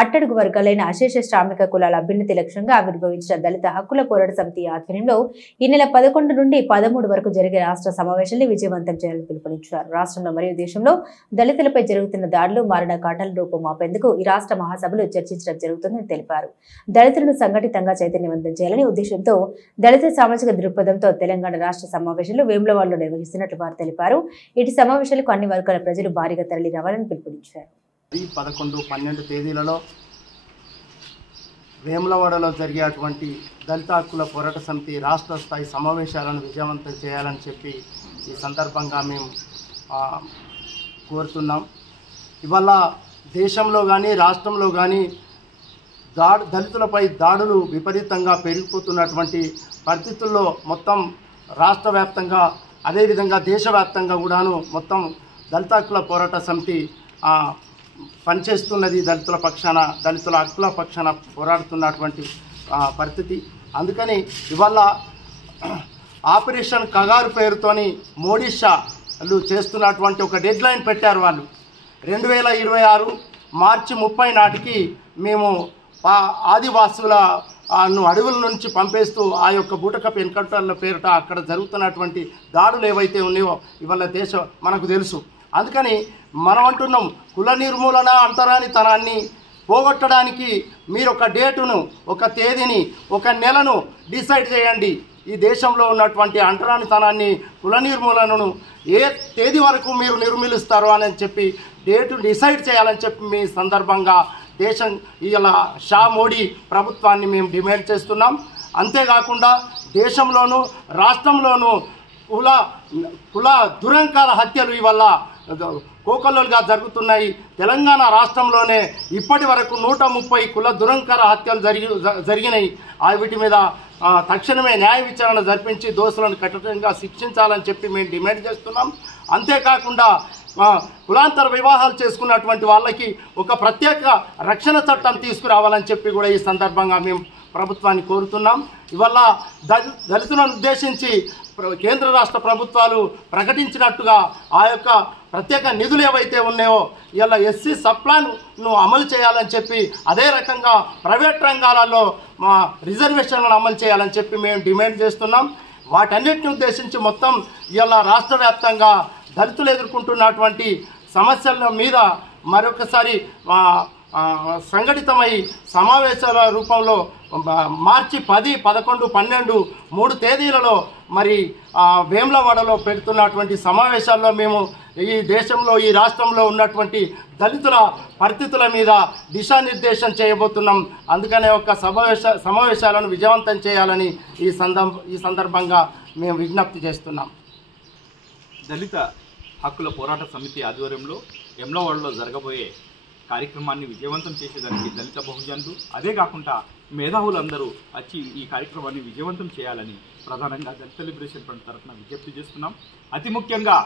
అట్టడుగు వర్గాలైన అశేష శ్రామిక కులాల అభ్యున్నతి లక్ష్యంగా ఆవిర్భవించిన దళిత హక్కుల పోరాట సమితి ఆధ్వర్యంలో ఈ నెల 11 నుండి 13 వరకు జరిగే రాష్ట్ర సమావేశాన్ని విజయవంతం చేయాలని పిలుపునిచ్చారు. రాష్ట్రంలో మరియు దేశంలో దళితులపై జరుగుతున్న దాడులు, మారణ కాటల రూపం ఆపేందుకు ఈ రాష్ట్ర మహాసభలు చర్చించడం జరుగుతుందని తెలిపారు. దళితులను సంఘటితంగా చైతన్యవంతం చేయాలని ఉద్దేశంతో దళిత సామాజిక దృక్పథంతో తెలంగాణ రాష్ట్ర సమావేశాలు వేములవాడలో నిర్వహిస్తున్నట్లు వారు తెలిపారు. ఇటు సమావేశాలకు అన్ని వర్గాల ప్రజలు భారీగా తరలి రావాలని పిలుపునిచ్చారు. 11, 12 తేదీలలో వేములవాడలో జరిగేటువంటి దళిత హక్కుల పోరాట సమితి రాష్ట్ర స్థాయి సమావేశాలను విజయవంతం చేయాలని చెప్పి ఈ సందర్భంగా మేము కోరుతున్నాం. ఇవాళ దేశంలో కానీ రాష్ట్రంలో కానీ దళితులపై దాడులు విపరీతంగా పెరిగిపోతున్నటువంటి పరిస్థితుల్లో మొత్తం రాష్ట్ర వ్యాప్తంగా అదేవిధంగా దేశవ్యాప్తంగా కూడాను మొత్తం దళిత హక్కుల పోరాట సమితి పనిచేస్తున్నది. దళితుల పక్షాన, దళితుల హక్కుల పక్షాన పోరాడుతున్నటువంటి పరిస్థితి. అందుకని ఇవాళ ఆపరేషన్ కగారు పేరుతోని మోడీ షాలు చేస్తున్నటువంటి ఒక డెడ్ లైన్ పెట్టారు. వాళ్ళు 2026 మార్చి 30 నాటికి మేము ఆదివాసులను అడవుల నుంచి పంపేస్తూ ఆ యొక్క బూటకపు ఎన్కౌంటర్ల పేరిట అక్కడ జరుగుతున్నటువంటి దాడులు ఏవైతే ఉన్నాయో ఇవాళ దేశం మనకు తెలుసు. అందుకని మనం అంటున్నాం, కుల నిర్మూలన అంటరానితనాన్ని పోగొట్టడానికి మీరు ఒక డేటును, ఒక తేదీని, ఒక నెలను డిసైడ్ చేయండి. ఈ దేశంలో ఉన్నటువంటి అంటరానితనాన్ని, కుల నిర్మూలనను ఏ తేదీ వరకు మీరు నిర్మూలిస్తారు అని చెప్పి డేటు డిసైడ్ చేయాలని చెప్పి మీ సందర్భంగా దేశం ఇలా మోడీ ప్రభుత్వాన్ని మేము డిమాండ్ చేస్తున్నాం. అంతేకాకుండా దేశంలోనూ రాష్ట్రంలోనూ కుల దురంకార హత్యలు ఇవల్ల కోకొల్లలుగా జరుగుతున్నాయి. తెలంగాణ రాష్ట్రంలోనే ఇప్పటి వరకు 130 కుల దురంకార హత్యలు జరిగినాయి. వీటి మీద తక్షణమే న్యాయ విచారణ జరిపించి దోషులను కఠినంగా శిక్షించాలని చెప్పి మేము డిమాండ్ చేస్తున్నాం. అంతేకాకుండా కులాంతర వివాహాలు చేసుకున్నటువంటి వాళ్ళకి ఒక ప్రత్యేక రక్షణ చట్టం తీసుకురావాలని చెప్పి కూడా ఈ సందర్భంగా మేము ప్రభుత్వాన్ని కోరుతున్నాం. ఇవల్ల దళితులను ఉద్దేశించి కేంద్ర రాష్ట్ర ప్రభుత్వాలు ప్రకటించినట్టుగా ఆ యొక్క ప్రత్యేక నిధులు ఏవైతే ఉన్నాయో ఇలా ఎస్సీ సప్లాన్ను అమలు చేయాలని చెప్పి, అదే రకంగా ప్రైవేట్ రంగాలలో రిజర్వేషన్లను అమలు చేయాలని చెప్పి మేము డిమాండ్ చేస్తున్నాం. వాటన్నిటిని ఉద్దేశించి మొత్తం ఇలా రాష్ట్ర వ్యాప్తంగా దళితులు ఎదుర్కొంటున్నటువంటి సమస్యల మీద మరొకసారి సంఘటితమై సమావేశాల రూపంలో మార్చి 10, 11, 12 3 తేదీలలో మరి వేములవాడలో పెడుతున్నటువంటి సమావేశాల్లో మేము ఈ దేశంలో, ఈ రాష్ట్రంలో ఉన్నటువంటి దళితుల పరిస్థితుల మీద దిశానిర్దేశం చేయబోతున్నాం. అందుకనే ఒక సమావేశాలను విజయవంతం చేయాలని ఈ సందర్భంగా మేము విజ్ఞప్తి చేస్తున్నాం. దళిత హక్కుల పోరాట సమితి ఆధ్వర్యంలో వేములవాడలో జరగబోయే కార్యక్రమాన్ని విజయవంతం చేసేదానికి దళిత బహుజనులు, అదే కాకుండా మేధావులందరూ వచ్చి ఈ కార్యక్రమాన్ని విజయవంతం చేయాలని ప్రధానంగా దళిత లిబరేషన్ ఫ్రంట్ తరఫున విజ్ఞప్తి చేస్తున్నాం. అతి ముఖ్యంగా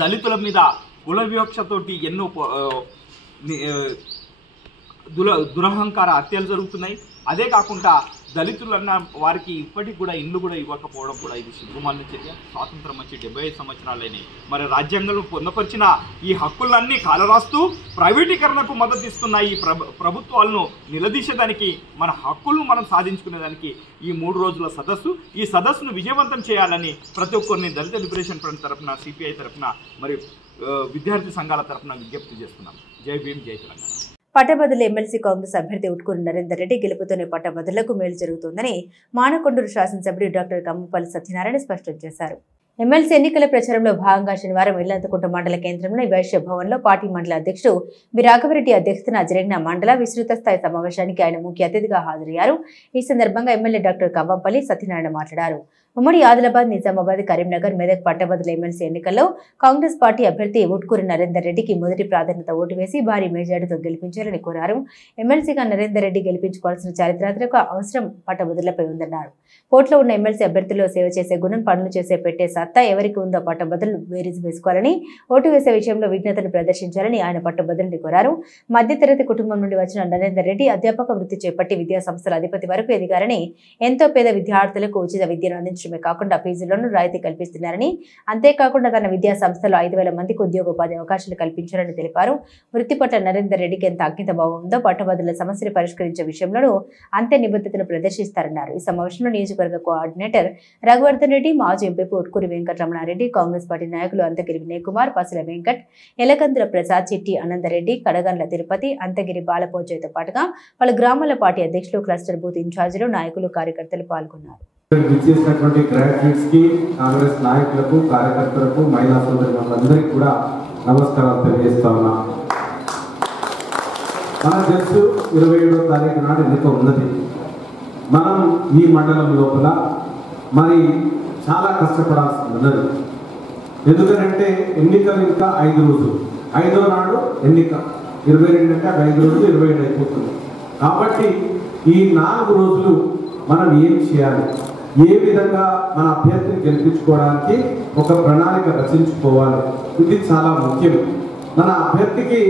దళితుల మీద కుల వివక్షతోటి ఎన్నో దురహంకార హత్యలు జరుగుతున్నాయి. అదే కాకుండా దళితులన్న వారికి ఇప్పటికి కూడా ఇల్లు కూడా ఇవ్వకపోవడం కూడా ఇది సిగ్గుమాలిన చర్య. స్వాతంత్రం వచ్చి 75 సంవత్సరాలైనాయి. మరి రాజ్యాంగంలో పొందపరిచిన ఈ హక్కులన్నీ కాలరాస్తూ ప్రైవేటీకరణకు మద్దతు ఇస్తున్న ఈ ప్రభుత్వాలను నిలదీసేదానికి, మన హక్కులను మనం సాధించుకునేదానికి ఈ 3 రోజుల సదస్సు, ఈ సదస్సును విజయవంతం చేయాలని ప్రతి ఒక్కరిని దళిత లిబరేషన్ ఫ్రంట్ తరఫున, సిపిఐ తరఫున, మరియు విద్యార్థి సంఘాల తరఫున విజ్ఞప్తి చేస్తున్నాం. జై భీమ్, జై తెలంగాణ. పట్టభద్రుల ఎమ్మెల్సీ కాంగ్రెస్ అభ్యర్థి ఉట్కూరు నరేందర్ రెడ్డి గెలుపుతోనే పట్టభద్రులకు మేలు జరుగుతుందని మానకొండూరు శాసనసభ్యుడు డాక్టర్ కమ్మపల్లి సత్యనారాయణ స్పష్టం చేశారు. ఎమ్మెల్సీ ఎన్నికల ప్రచారంలో భాగంగా శనివారం ఇల్లంతకుంట మండల కేంద్రంలోని వైశ్య భవన్లో పార్టీ మండల అధ్యక్షుడు బి రాఘవరెడ్డి అధ్యక్షతన జరిగిన మండల విస్తృత స్థాయి సమావేశానికి ఆయన ముఖ్య అతిథిగా హాజరయ్యారు. ఈ సందర్భంగా ఎమ్మెల్యే డాక్టర్ కవ్వంపల్లి సత్యనారాయణ మాట్లాడారు. ఉమ్మడి ఆదిలాబాద్, నిజామాబాద్, కరీంనగర్, మెదక్ పట్టభద్రుల ఎమ్మెల్సీ ఎన్నికల్లో కాంగ్రెస్ పార్టీ అభ్యర్థి ఉట్కూరి నరేందర్ రెడ్డికి మొదటి ప్రాధాన్యత ఓటు వేసి భారీ మెజార్టీతో గెలిపించాలని కోరారు. ఎమ్మెల్సీగా నరేందర్ రెడ్డి గెలిపించుకోవాల్సిన చారిత్రాత్మక అవసరం పట్టభద్రులపై ఉందన్నారు. పోట్లో ఉన్న ఎమ్మెల్సీ అభ్యర్థుల్లో సేవ చేసే గుణం, పనులు చేసే పెట్టే సత్తా ఎవరికి ఉందో పట్టభద్రులు వేరీజు వేసుకోవాలని, ఓటు వేసే విషయంలో విజ్ఞతను ప్రదర్శించాలని ఆయన పట్టభద్రుల్ని కోరారు. మధ్యతరగతి కుటుంబం నుండి వచ్చిన నరేందర్ రెడ్డి అధ్యాపక వృత్తి చేపట్టి విద్యా సంస్థల అధిపతి వరకు ఎదిగారని, ఎంతో పేద విద్యార్థులకు ఉచిత విద్యను అందించడమే కాకుండా ఫీజులను రాయితీ కల్పిస్తున్నారని, అంతేకాకుండా తన విద్యా సంస్థలో 5,000 మందికి ఉద్యోగోపాధి అవకాశాలు కల్పించారని తెలిపారు. వృత్తి పట్ల నరేందర్ రెడ్డికి ఎంత అంకిత భావం ఉందో పట్టభద్రుల సమస్యలు పరిష్కరించే విషయంలోనూ అంతే నిబద్ధతను ప్రదర్శిస్తారన్నారు. ఈ సమావేశంలో నియోజకవర్గ కోఆర్డినేటర్ రఘువర్ధన్ రెడ్డి, మాజీ ఎంపీ ఉట్కూరి వెంకటరమణారెడ్డి, కాంగ్రెస్ పార్టీ నాయకులు అంతగిరి వినయ్ కుమార్, పసుల వెంకట్, ఎలకందుల ప్రసాద్, చిట్టి ఆనందరెడ్డి, కడగండ్ల తిరుపతి, అంతగిరి బాలపోజయ్తో పాటుగా పలు గ్రామాల పార్టీ అధ్యక్షులు, క్లస్టర్ బూత్ ఇన్ఛార్జీలు, నాయకులు, కార్యకర్తలు పాల్గొన్నారు. గ్రాడ్యుయేట్స్ కి, కాంగ్రెస్ నాయకులకు, కార్యకర్తలకు, మహిళా సోదరులందరికీ కూడా నమస్కారాలు తెలియజేస్తా ఉన్నా. మనకు తెలుసు 27వ తారీఖు నాడు ఎన్నిక ఉన్నది. మనం ఈ మండలం లోపల మరి చాలా కష్టపడాల్సి ఉన్నది. ఎందుకంటే ఎన్నికలు ఇంకా 5 రోజులు, 5వ నాడు ఎన్నిక, 22 అంటే 5 రోజులు 27 అయిపోతుంది. కాబట్టి ఈ 4 రోజులు మనం ఏం చేయాలి, ఏ విధంగా మన అభ్యర్థిని గెలిపించుకోవడానికి ఒక ప్రణాళిక రచించుకోవాలి. ఇది చాలా ముఖ్యం. మన అభ్యర్థికి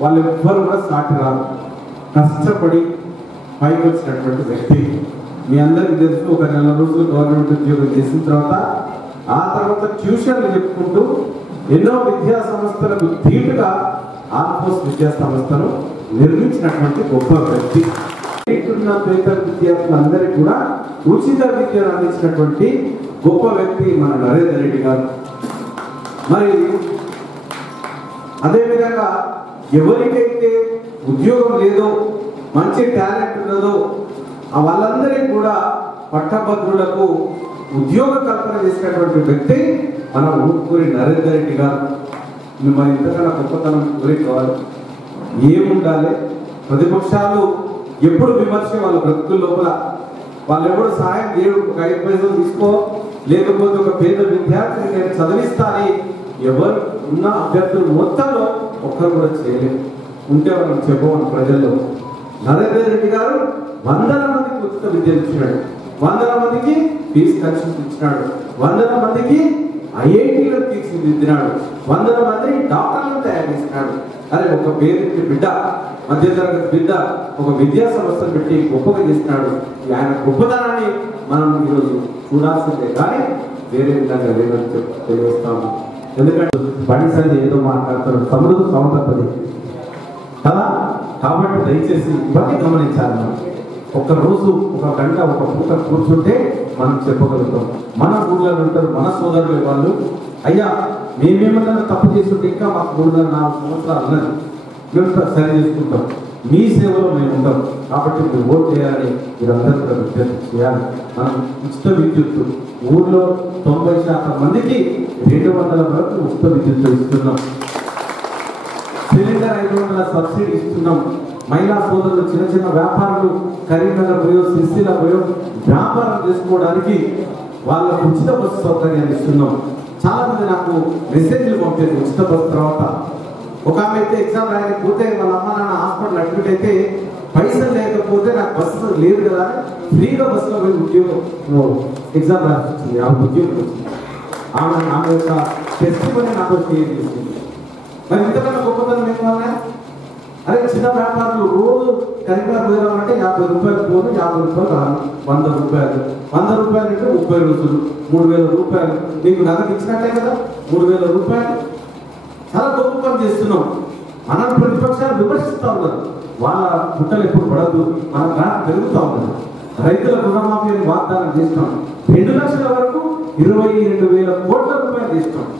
వాళ్ళు ఎవ్వరు కూడా సాటి రాదు. కష్టపడి పైకి వచ్చినటువంటి వ్యక్తి. మీ అందరికీ తెలుసు, ఒక 4 రోజులు గవర్నమెంట్ ఉద్యోగం చేసిన తర్వాత ఆ తర్వాత ట్యూషన్లు చెప్పుకుంటూ ఎన్నో విద్యా సంస్థలకు ధీటుగా ఆల్ఫోస్ విద్యా సంస్థను నిర్మించినటువంటి గొప్ప వ్యక్తి. పేద విద్యార్థులందరికీ కూడా ఉచిత విద్యను అందించినటువంటి గొప్ప వ్యక్తి మన నరేందర్ రెడ్డి గారు. మరి అదేవిధంగా ఎవరికైతే ఉద్యోగం లేదో, మంచి టాలెంట్ ఉన్నదో వాళ్ళందరికీ కూడా పట్టభద్రులకు ఉద్యోగ కల్పన చేసినటువంటి వ్యక్తి మన ఉట్కూరి నరేందర్ రెడ్డి గారు. మిమ్మల్ని ఇంతకన్నా గొప్పతనం కోరి కావాలి. ఏముండాలి, ప్రతిపక్షాలు ఎప్పుడు విమర్శ వాళ్ళ బ్రతుకుల లోపల, వాళ్ళు ఎవరు సహాయం చేయడు. ఒక 5 పైసలు తీసుకో, లేకపోతే ఒక పేద విద్యార్థిని నేను చదివిస్తానని ఎవరు ఉన్న అభ్యర్థులు మొత్తంలో ఒక్కరు కూడా చేయలేదు. ఉంటే మనం చెప్పమని ప్రజల్లో. నరేందర్ రెడ్డి గారు 100 మందికి ఉచిత విద్య ఇచ్చినాడు, 100 మందికి ఫీజు కన్సెషన్ ఇచ్చినాడు, 100 మందికి ఐఐటీలో తీర్చిదిద్దినాడు, 100 మందిని డాక్టర్లను తయారు చేసినాడు. అదే ఒక పేదకి బిడ్డ, మధ్యతరగతి బిడ్డ ఒక విద్యా సంస్థను పెట్టి గొప్పగా చేసినాడు. ఆయన గొప్పతనాన్ని మనం ఈరోజు చూడాల్సిందే, కానీ వేరే విధంగా లేదని తెలియస్తాము. ఎందుకంటే బండి ఏదో మాట్లాడతారు, సమృద్ధి సౌందర్యపది కదా. కాబట్టి దయచేసి ఇవన్నీ గమనించాలి. మనం ఒక్కరోజు 1 గంట 1 పూట కూర్చుంటే మనం చెప్పగలుగుతాం. మన ఊళ్ళో ఉంటారు మన సోదరులు వాళ్ళు, అయ్యా మేమేమన్నా తప్పు చేస్తుంటే ఇంకా మాకు 3-4 సంవత్సరాలు ఉన్నది, మేము సరి చేసుకుంటాం, మీ సేవలో మేము ఉంటాం. కాబట్టి మీరు ఓటు చేయాలని మీరందరూ కూడా విజ్ఞప్తి చేయాలి. మనం ఉచిత విద్యుత్తు ఊళ్ళో 90% మందికి 200 వరకు ఉచిత విద్యుత్తు ఇస్తున్నాం. సిలిండర్ 500 సబ్సిడీ ఇస్తున్నాం. మహిళా సోదరులు, చిన్న చిన్న వ్యాపారులు కరీంనగర్ పోయో, సిరిసిల్ల పోయో వ్యాపారం చేసుకోవడానికి వాళ్ళకు ఉచిత బస్సు సౌకర్యాన్ని ఇస్తున్నాం. చాలా మంది నాకు మెసేజ్లు పంపేది ఉచిత బస్సు తర్వాత. ఒక ఆమె అయితే ఎగ్జామ్ రాయకపోతే వాళ్ళ అమ్మ నాన్న హాస్పిటల్ అడ్మిట్ అయితే పైసలు లేకపోతే నాకు బస్సు లేదు కదా, ఫ్రీగా బస్సులో పోయి ఉద్యోగం ఎగ్జామ్ రాసింది, ఆ ఉద్యోగం వచ్చింది. ఆమె యొక్క టెస్టిమనీ నాకు షేర్ చేసింది. మరి ఇంతకన్నా గొప్పతనం ఏమన్నా? అరే చిన్న వ్యాపారులు రోజు కరీంనగర్ పోయామంటే 50 రూపాయలు పోను, 50 రూపాయలు రాను, 100 రూపాయలు, 100 రూపాయలు అంటే 30 రోజులు 3000 రూపాయలు నీకు నగదు ఇచ్చినట్టే కదా, 3000 రూపాయలు. చాలా గొప్ప పని చేస్తున్నాం. మనం ప్రతిపక్షాలు విమర్శిస్తూ ఉన్నారు, వాళ్ళ పుట్టలు ఎప్పుడు పడద్దు, మన గ్రామం పెరుగుతూ ఉన్నది. రైతుల రుణమాఫీ అని వాగ్దానం చేస్తున్నాం. 2 లక్షల వరకు 22,000 కోట్ల రూపాయలు చేస్తున్నాం.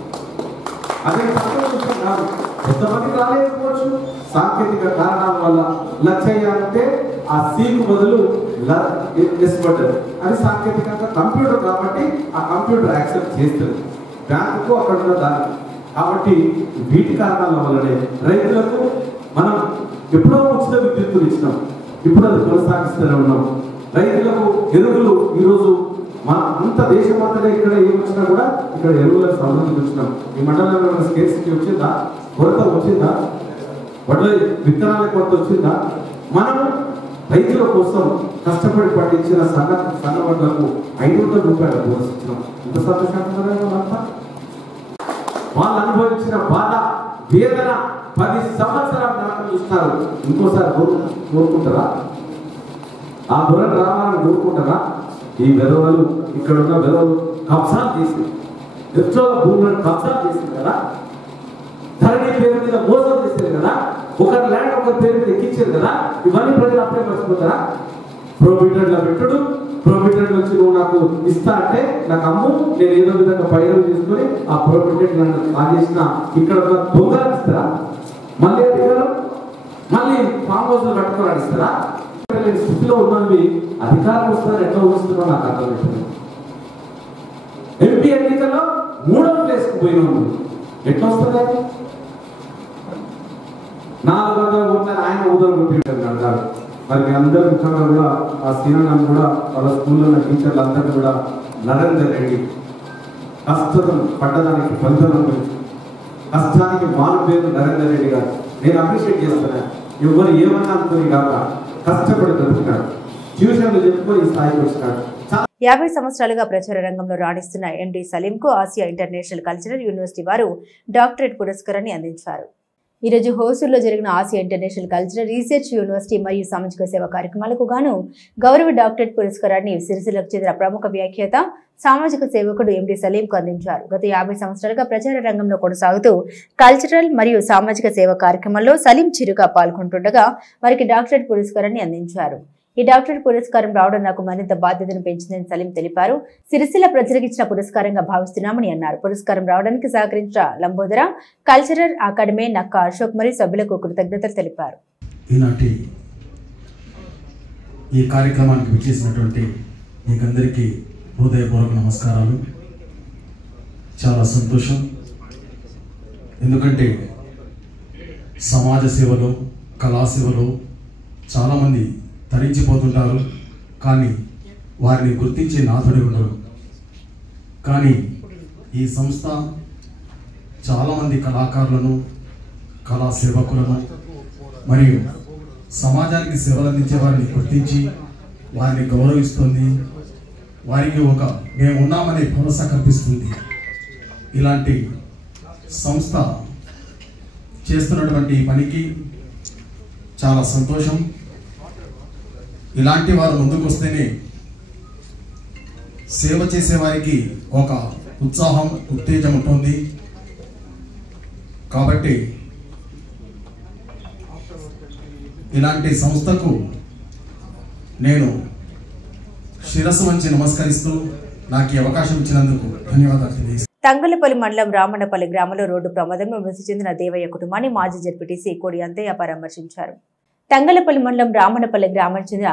అదే విషయం కాదు, కొంతమందికి రాలేకపోవచ్చు సాంకేతిక కారణాల వల్ల. లక్షయ్య అంటే ఆ సీకు బదులు ఎస్ పడ్డది, అది సాంకేతికంగా కంప్యూటర్ కాబట్టి ఆ కంప్యూటర్ యాక్సెప్ట్ చేస్తుంది బ్యాంకుకు అక్కడ ఉన్న దానికి. కాబట్టి వీటి కారణాల వల్లనే రైతులకు మనం ఎప్పుడో ఉచిత విద్యుత్తులు ఇచ్చినాం, ఇప్పుడు అది కొనసాగిస్తూనే ఉన్నాం. రైతులకు ఎరువులు ఈరోజు మన అంత దేశమంతగా ఇక్కడ ఏమొచ్చినా కూడా ఇక్కడ ఎరువులకు సంబంధించి వచ్చినాం. ఈ మండలంలో స్కేర్సిటీ వచ్చిందా, కొరత వచ్చిందా, వడ్ల విత్తనాల కొరత వచ్చిందా? మనం రైతుల కోసం కష్టపడి పండించిన సన్న వడ్లకు 500 రూపాయల బోనస్ ఇచ్చినాం. ఇంత సంతోషంగా వాళ్ళు అనుభవించిన బాధ వేదన 10 సంవత్సరాల దాకా చూస్తారు. ఇంకోసారి కోరుకుంటారా? ఆ దొర రావాలని కోరుకుంటారా? ఈ వెధవలు ఇక్కడ ఉన్న వెధవలు కబ్జాలు చేసింది, ఎత్తుల భూములను కబ్జాలు చేసింది కదా, ధరణి పేరు మీద మోసం చేసేది కదా, ఒకరి ల్యాండ్ ఒకరి పేరు మీద ఎక్కించేది కదా. ఇవన్నీ ప్రజలు అప్పుడే మర్చిపోతారా? ప్రొబిటెడ్లో పెట్టుడు, ప్రొబిటెడ్ నుంచి నువ్వు నాకు ఇస్తా అంటే నాకు అమ్ము, నేను ఏదో విధంగా పైరవి చేసుకుని ఆ ప్రొబిటెడ్ నన్ను ఆదేశిన ఇక్కడ ఉన్న దొంగలు ఇస్తారా? మళ్ళీ అధికారం మళ్ళీ ఫామ్ హౌస్ కట్టుకొని అడిస్తారా? స్థితిలో ఉన్నవి అధికారం వస్తారు ఎట్లా వస్తుందో నాకు అర్థమవుతుంది. ఎంపీ ఎన్నికల్లో 3వ ప్లేస్కి పోయినాము, ఎట్లా వస్తుంది? 400 ఓట్ల ఆయన ఊదలు కొట్టింటారు. మరి మీ అందరి ముఖంగా కూడా ఆ సీనాన్ని కూడా వాళ్ళ స్కూల్లో టీచర్లు అందరూ కూడా నరేందర్ రెడ్డి కష్టం పడ్డదానికి ఫలితం కష్టానికి మారు పేరు నరేందర్ రెడ్డి గారు. నేను అప్రిషియేట్ చేస్తున్నా. ఎవరు ఏమన్నా అనుకుని కాక కష్టపడి బ్రతుకున్నాడు, ట్యూషన్లు చెప్పుకొని ఈ స్థాయికి వచ్చినాడు. 50 సంవత్సరాలుగా ప్రచార రంగంలో రాణిస్తున్న ఎండి సలీంకు ఆసియా ఇంటర్నేషనల్ కల్చరల్ యూనివర్సిటీ వారు డాక్టరేట్ పురస్కారాన్ని అందించారు. ఈరోజు హోసూరులో జరిగిన Asia international cultural research university మరియు సామాజిక సేవా కార్యక్రమాలకు గాను గౌరవ డాక్టరేట్ పురస్కారాన్ని సిరిసిల్లకు చెందిన ప్రముఖ వ్యాఖ్యాత సామాజిక సేవకుడు ఎండి సలీంకు అందించారు. గత 50 సంవత్సరాలుగా ప్రచార రంగంలో కొనసాగుతూ కల్చరల్ మరియు సామాజిక సేవా కార్యక్రమంలో సలీం చిరుగా పాల్గొంటుండగా వారికి డాక్టరేట్ పురస్కారాన్ని అందించారు. ఈ డాక్టరేట్ పురస్కారం రావడం నాకు మరింత బాధ్యతను పెంచిందని సలీం తెలిపారు. సిరిసిల్ల ప్రజలకు ఇచ్చిన పురస్కారంగా భావిస్తున్నామని అన్నారు. పురస్కారం రావడానికి సహకరించిన లంబోదర కల్చరల్ అకాడమీ నక్క అశోక్ మరియు సభ్యులకు కృతజ్ఞతలు తెలిపారు. ఈనాటి ఈ కార్యక్రమానికి విచ్చేసినటువంటి మీకందరికీ హృదయపూర్వక నమస్కారాలు. చాలా సంతోషం, ఎందుకంటే సమాజ సేవలో కళాసేవలో చాలామంది తరించిపోతుంటారు, కానీ వారిని గుర్తించే నాథుడు ఉండరు. కానీ ఈ సంస్థ చాలామంది కళాకారులను, కళా సేవకులను మరియు సమాజానికి సేవలు అందించే వారిని గుర్తించి వారిని గౌరవిస్తుంది, వారికి ఒక మేము ఉన్నామనే భరోసా కల్పిస్తుంది. ఇలాంటి సంస్థ చేస్తున్నటువంటి పనికి చాలా సంతోషం. ఇలాంటి వారు ముందుకు వస్తేనే సేవ చేసే వారికి ఒక ఉత్సాహం, ఉత్తేజం ఉంటుంది. కాబట్టి ఇలాంటి సంస్థకు నేను శిరస్సు వంచి నమస్కరిస్తూ నాకు ఈ అవకాశం ఇచ్చినందుకు ధన్యవాదాలు తెలియజేస్తాను. తంగలపల్లి మండలం రామన్నపల్లి గ్రామంలో రోడ్డు ప్రమాదంలో మృతి చెందిన దేవయ్య కుటుంబాన్ని మాజీ జడ్పీటీసీ కోడి అంతయ్య పరామర్శించారు. తంగలపల్లి మండలం రామన్నపల్లి గ్రామానికి చెందిన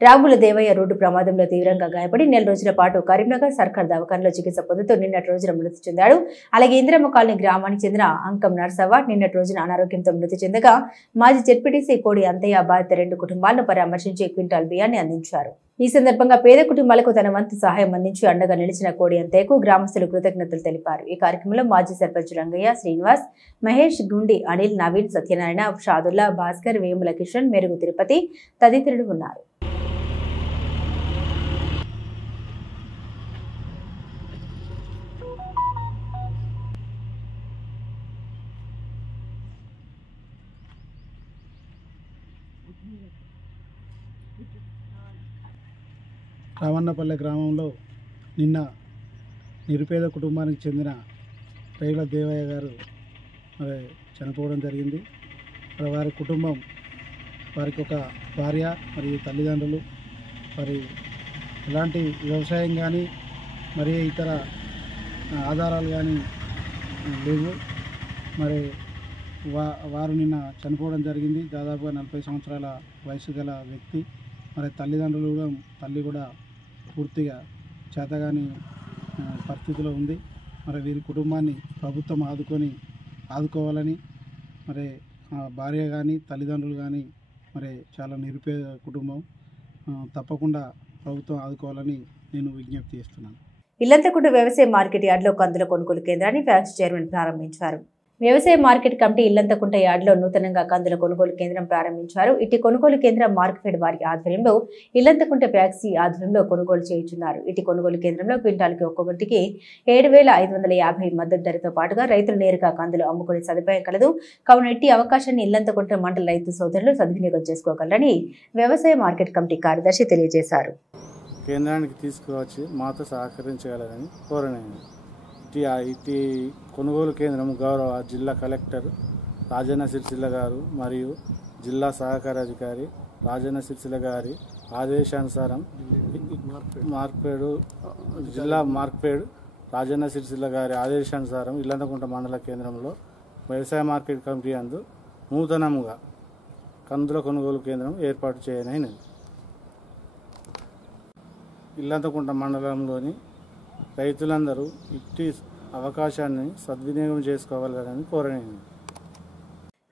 రాగుల దేవయ్య రోడ్డు ప్రమాదంలో తీవ్రంగా గాయపడి 4 రోజుల పాటు కరీంనగర్ సర్కార్ దవాఖానలో చికిత్స పొందుతూ నిన్నటి రోజున మృతి చెందాడు. అలాగే ఇందిరమ్మ కాలనీ గ్రామానికి చెందిన అంకం నర్సవ్వ నిన్నటి రోజున అనారోగ్యంతో మృతి చెందగా మాజీ జడ్పీటీసీ కోడి అంతయ్య బాధిత 2 కుటుంబాలను పరామర్శించి క్వింటాల్ బియ్యాన్ని అందించారు. ఈ సందర్భంగా పేద కుటుంబాలకు తన వంతు సహాయం అందించి అండగా నిలిచిన కోడి అంతయ్యకు గ్రామస్తులు కృతజ్ఞతలు తెలిపారు. ఈ కార్యక్రమంలో మాజీ సర్పంచ్ రంగయ్య, శ్రీనివాస్, మహేష్, గుండి, అనిల్, నవీన్, సత్యనారాయణ, షాదుల్లా, భాస్కర్, వేముల కిషన్, మెరుగు తిరుపతి తదితరులు ఉన్నారు. రామన్నపల్లె గ్రామంలో నిన్న నిరుపేద కుటుంబానికి చెందిన రేగుల దేవయ్య గారు మరి చనిపోవడం జరిగింది. మరి వారి కుటుంబం, వారికి ఒక భార్య మరియు తల్లిదండ్రులు, మరి ఎలాంటి వ్యవసాయం కానీ మరి ఇతర ఆధారాలు కానీ లేవు. మరి వారు నిన్న చనిపోవడం జరిగింది. దాదాపుగా 40 సంవత్సరాల వయసు గల వ్యక్తి. మరి తల్లిదండ్రులు కూడా, తల్లి కూడా పూర్తిగా చేతగాని పరిస్థితిలో ఉంది. మరి వీరి కుటుంబాన్ని ప్రభుత్వం ఆదుకోవాలని, మరి భార్య కానీ తల్లిదండ్రులు కానీ మరి చాలా నిరుపేద కుటుంబం, తప్పకుండా ప్రభుత్వం ఆదుకోవాలని నేను విజ్ఞప్తి చేస్తున్నాను. ఇల్లంతకుంట వ్యవసాయ మార్కెట్ యార్డులో కందుల కొనుగోలు కేంద్రాన్ని ఫ్యాక్స్ చైర్మన్ ప్రారంభించారు. వ్యవసాయ మార్కెట్ కమిటీ ఇల్లంతకుంట యార్డులో నూతనంగా కందుల కొనుగోలు కేంద్రం ప్రారంభించారు. ఇటు కొనుగోలు కేంద్రం మార్కెట్ వారి ఆధ్వర్యంలో ఇల్లంతకుంట ఫ్యాక్సీ ఆధ్వర్యంలో కొనుగోలు చేయించున్నారు. ఇటు కొనుగోలు కేంద్రంలో క్వింటాల్కి ఒక్కొక్కటికి 7,550 మద్దతు ధరతో పాటుగా రైతులు నేరుగా కందులు అమ్ముకునే సదుపాయం కలదు. కావున ఇట్టి అవకాశాన్ని ఇల్లంతకుంట మండల రైతు సోదరులు సద్వినియోగం చేసుకోగలరని వ్యవసాయ మార్కెట్ కమిటీ కార్యదర్శి తెలియజేశారు. కేంద్రానికి తీసుకువచ్చి మాతో సహకరించగలరని కోరనేది. ఇటీ కొనుగోలు కేంద్రం గౌరవ జిల్లా కలెక్టర్ రాజన్న సిరిసిల్ల గారు మరియు జిల్లా సహకార అధికారి రాజన్న సిరిసిల్ల గారి ఆదేశానుసారం జిల్లా మార్క్పేడ్ రాజన్న సిరిసిల్ల గారి ఆదేశానుసారం ఇల్లంతకుంట మండల కేంద్రంలో వ్యవసాయ మార్కెట్ కమిటీ అందు నూతనముగా కందుల కొనుగోలు కేంద్రం ఏర్పాటు చేయనైనది. ఇల్లంతకుంట మండలంలోని రైతులందరూ ఇట్టి అవకాశాన్ని సద్వినియోగం చేసుకోవాలని కోరనేది.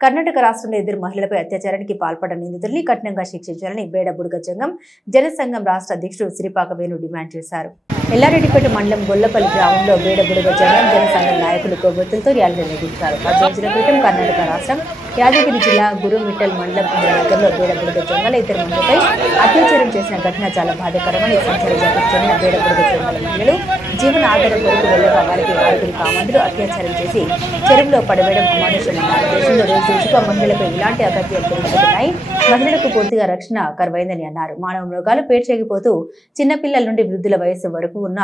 కర్ణాటక రాష్ట్రంలో ఇద్దరు మహిళలపై అత్యాచారానికి పాల్పడ్డ నిందితుల్ని కఠినంగా శిక్షించాలని బేడబుడుగ జంగం జనసంఘం రాష్ట్ర అధ్యక్షుడు సిరిపాక వేణు డిమాండ్ చేశారు. ఎల్లారెడ్డిపేట మండలం గొల్లపల్లి గ్రామంలో బేడబుడుగ జంగం జనసంఘం నాయకులు కొవ్వొత్తులతో ర్యాలీ నిర్వహించారు. 10 రోజుల క్రితం కర్ణాటక రాష్ట్రం యాదగిరి జిల్లా గురుమిట్టల్ మండలం ఇంద్రనగర్లో బేడబుడుగ జంగల ఇద్దరు మహిళలపై అత్యాచారం చేసిన ఘటన చాలా బాధాకరమని సంచార జాతికి చెందిన బేడబుడుగ జంగల మహిళలు జీవన ఆధారం కొరకు వెళ్లగా వారికి 6 కామందులు అత్యాచారం చేసి చెరువులో పడవేయడం అమానుషమన్నారు. దేశంలో రోజుకు మహిళలపై ఇలాంటి అగత్యాలు పెరుగుతున్నాయి. మహిళలకు పూర్తిగా రక్షణ కరువైందని అన్నారు. మానవ మృగాలు పేర్చేగిపోతూ చిన్నపిల్లల నుండి వృద్ధుల వయస్సు వరకు ఉన్న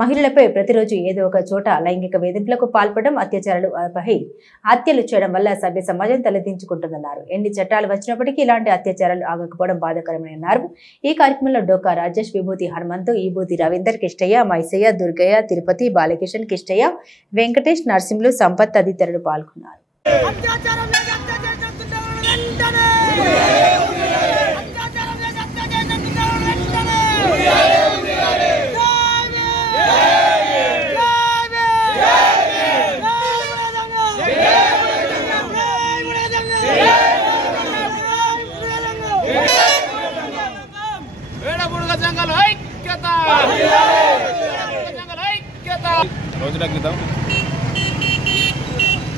మహిళలపై ప్రతిరోజు ఏదో ఒక చోట లైంగిక వేధింపులకు పాల్పడడం, అత్యాచారాలపై హత్యలు చేయడం వల్ల సభ్య సమాజం తలదించుకుంటుందన్నారు. ఎన్ని చట్టాలు వచ్చినప్పటికీ ఇలాంటి అత్యాచారాలు ఆగకపోవడం బాధాకరమని అన్నారు. ఈ కార్యక్రమంలో డోకా రాజేష్, విభూతి హనుమంతు, ఈభూతి రవీందర్, కిష్టయ్య, మైసయ్య, దుర్గయ్య, తిరుపతి, బాలకిషన్, కిష్టయ్య, వెంకటేష్, నరసింహులు, సంపత్ తదితరులు పాల్గొన్నారు.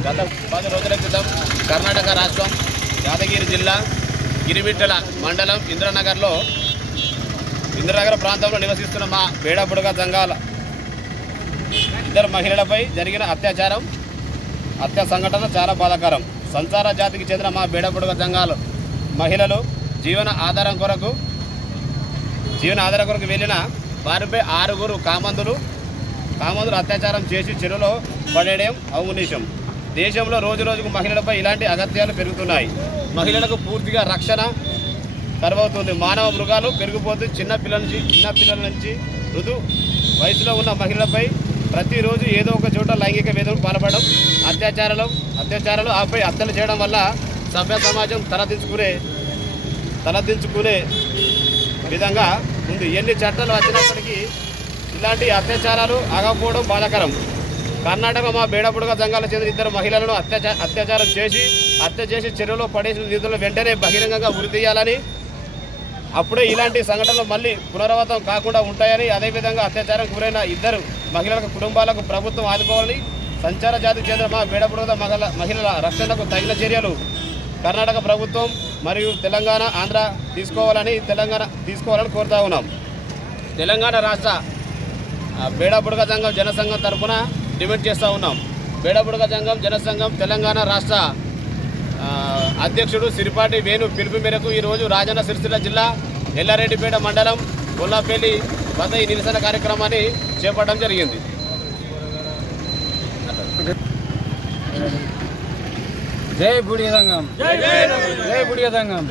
గత 10 రోజుల క్రితం కర్ణాటక రాష్ట్రం యాదగిరి జిల్లా గిరిమిట్టల మండలం ఇంద్రనగర్ ప్రాంతంలో నివసిస్తున్న మా బేడబుడుగ జంగాల ఇద్దరు మహిళలపై జరిగిన హత్య సంఘటన చాలా బాధాకరం. సంచార జాతికి చెందిన మా బేడబుడుగ జంగాల మహిళలు జీవన ఆధారం కొరకు వెళ్ళిన వారిపై 6 కామందులు అత్యాచారం చేసి చెరువులో పడేయడం అమానుషం. దేశంలో రోజుకు మహిళలపై ఇలాంటి అగత్యాలు పెరుగుతున్నాయి. మహిళలకు పూర్తిగా రక్షణ కరువవుతుంది. మానవ మృగాలు పెరిగిపోతూ చిన్నపిల్లల నుంచి ఋతు వయసులో ఉన్న మహిళలపై ప్రతిరోజు ఏదో ఒక చోట లైంగిక వేధింపులకు పాల్పడడం, అత్యాచారాలు ఆపై హత్యలు చేయడం వల్ల సభ్య సమాజం తలదించుకునే విధంగా ఉంది. ఎన్ని చట్టాలు వచ్చినప్పటికీ ఇలాంటి అత్యాచారాలు ఆగకపోవడం బాధాకరం. కర్ణాటక మా బేడబుడుగ జంగాల చెందిన ఇద్దరు మహిళలను హత్య చేసి చెరువులో పడేసిన నిధులను వెంటనే బహిరంగంగా ఉరితీయాలని, అప్పుడే ఇలాంటి సంఘటనలు మళ్ళీ పునరావృతం కాకుండా ఉంటాయని, అదేవిధంగా అత్యాచారం గురైన ఇద్దరు మహిళలకు కుటుంబాలకు ప్రభుత్వం ఆదుకోవాలని, సంచార జాతికి చెందిన మా బేడబుడుగ మహిళల రక్షణకు తగిన చర్యలు కర్ణాటక ప్రభుత్వం మరియు తెలంగాణ, ఆంధ్ర తీసుకోవాలని కోరుతా ఉన్నాం. తెలంగాణ రాష్ట్ర బేడబుడుగ జంగం జనసంఘం తరఫున డిమాండ్ చేస్తూ ఉన్నాం. బేడబుడుగ జంగం జనసంఘం తెలంగాణ రాష్ట్ర అధ్యక్షుడు సిరిపాటి వేణు పిలుపు మేరకు ఈరోజు రాజన్న సిరిసిల్ల జిల్లా ఎల్లారెడ్డిపేట మండలం గొల్లపల్లి వద్ద ఈ నిరసన కార్యక్రమాన్ని చేపట్టడం జరిగింది. జై బుడిగ సంఘం, జై బుడిగ సంఘం.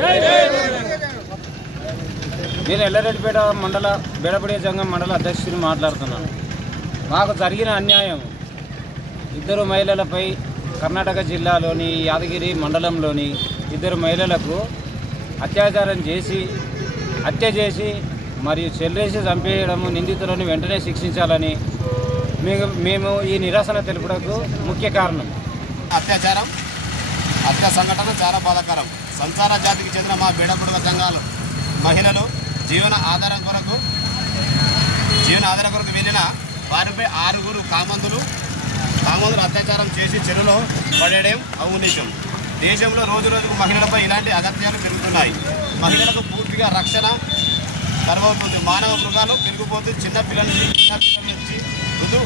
నేను ఎల్లారెడ్డిపేట మండల బేడబుడిగ సంఘం మండల అధ్యక్షుడిని మాట్లాడుతున్నాను. మాకు జరిగిన అన్యాయం, ఇద్దరు మహిళలపై కర్ణాటక జిల్లాలోని యాదగిరి మండలంలోని ఇద్దరు మహిళలకు హత్య చేసి మరియు చెల్లేసి చంపేయడము, నిందితులను వెంటనే శిక్షించాలని మేము ఈ నిరసన తెలుపుటకు ముఖ్య కారణం. హత్య సంఘటన చాలా బాధాకరం. సంచార జాతికి చెందిన మా బేడబుడుగ జంగాల మహిళలు జీవన ఆధారం కొరకు జీవన ఆధార కొరకు వెళ్ళిన వారిపై 6 కామందులు అత్యాచారం చేసి చెరువులో పడేయడం అవినీతం. దేశంలో రోజు రోజుకు మహిళలపై ఇలాంటి అగత్యాలు పెరుగుతున్నాయి. మహిళలకు పూర్తిగా రక్షణ కరువవుతుంది. మానవ మృగాలు పెరిగిపోతూ చిన్నపిల్లల నుంచి ఋతు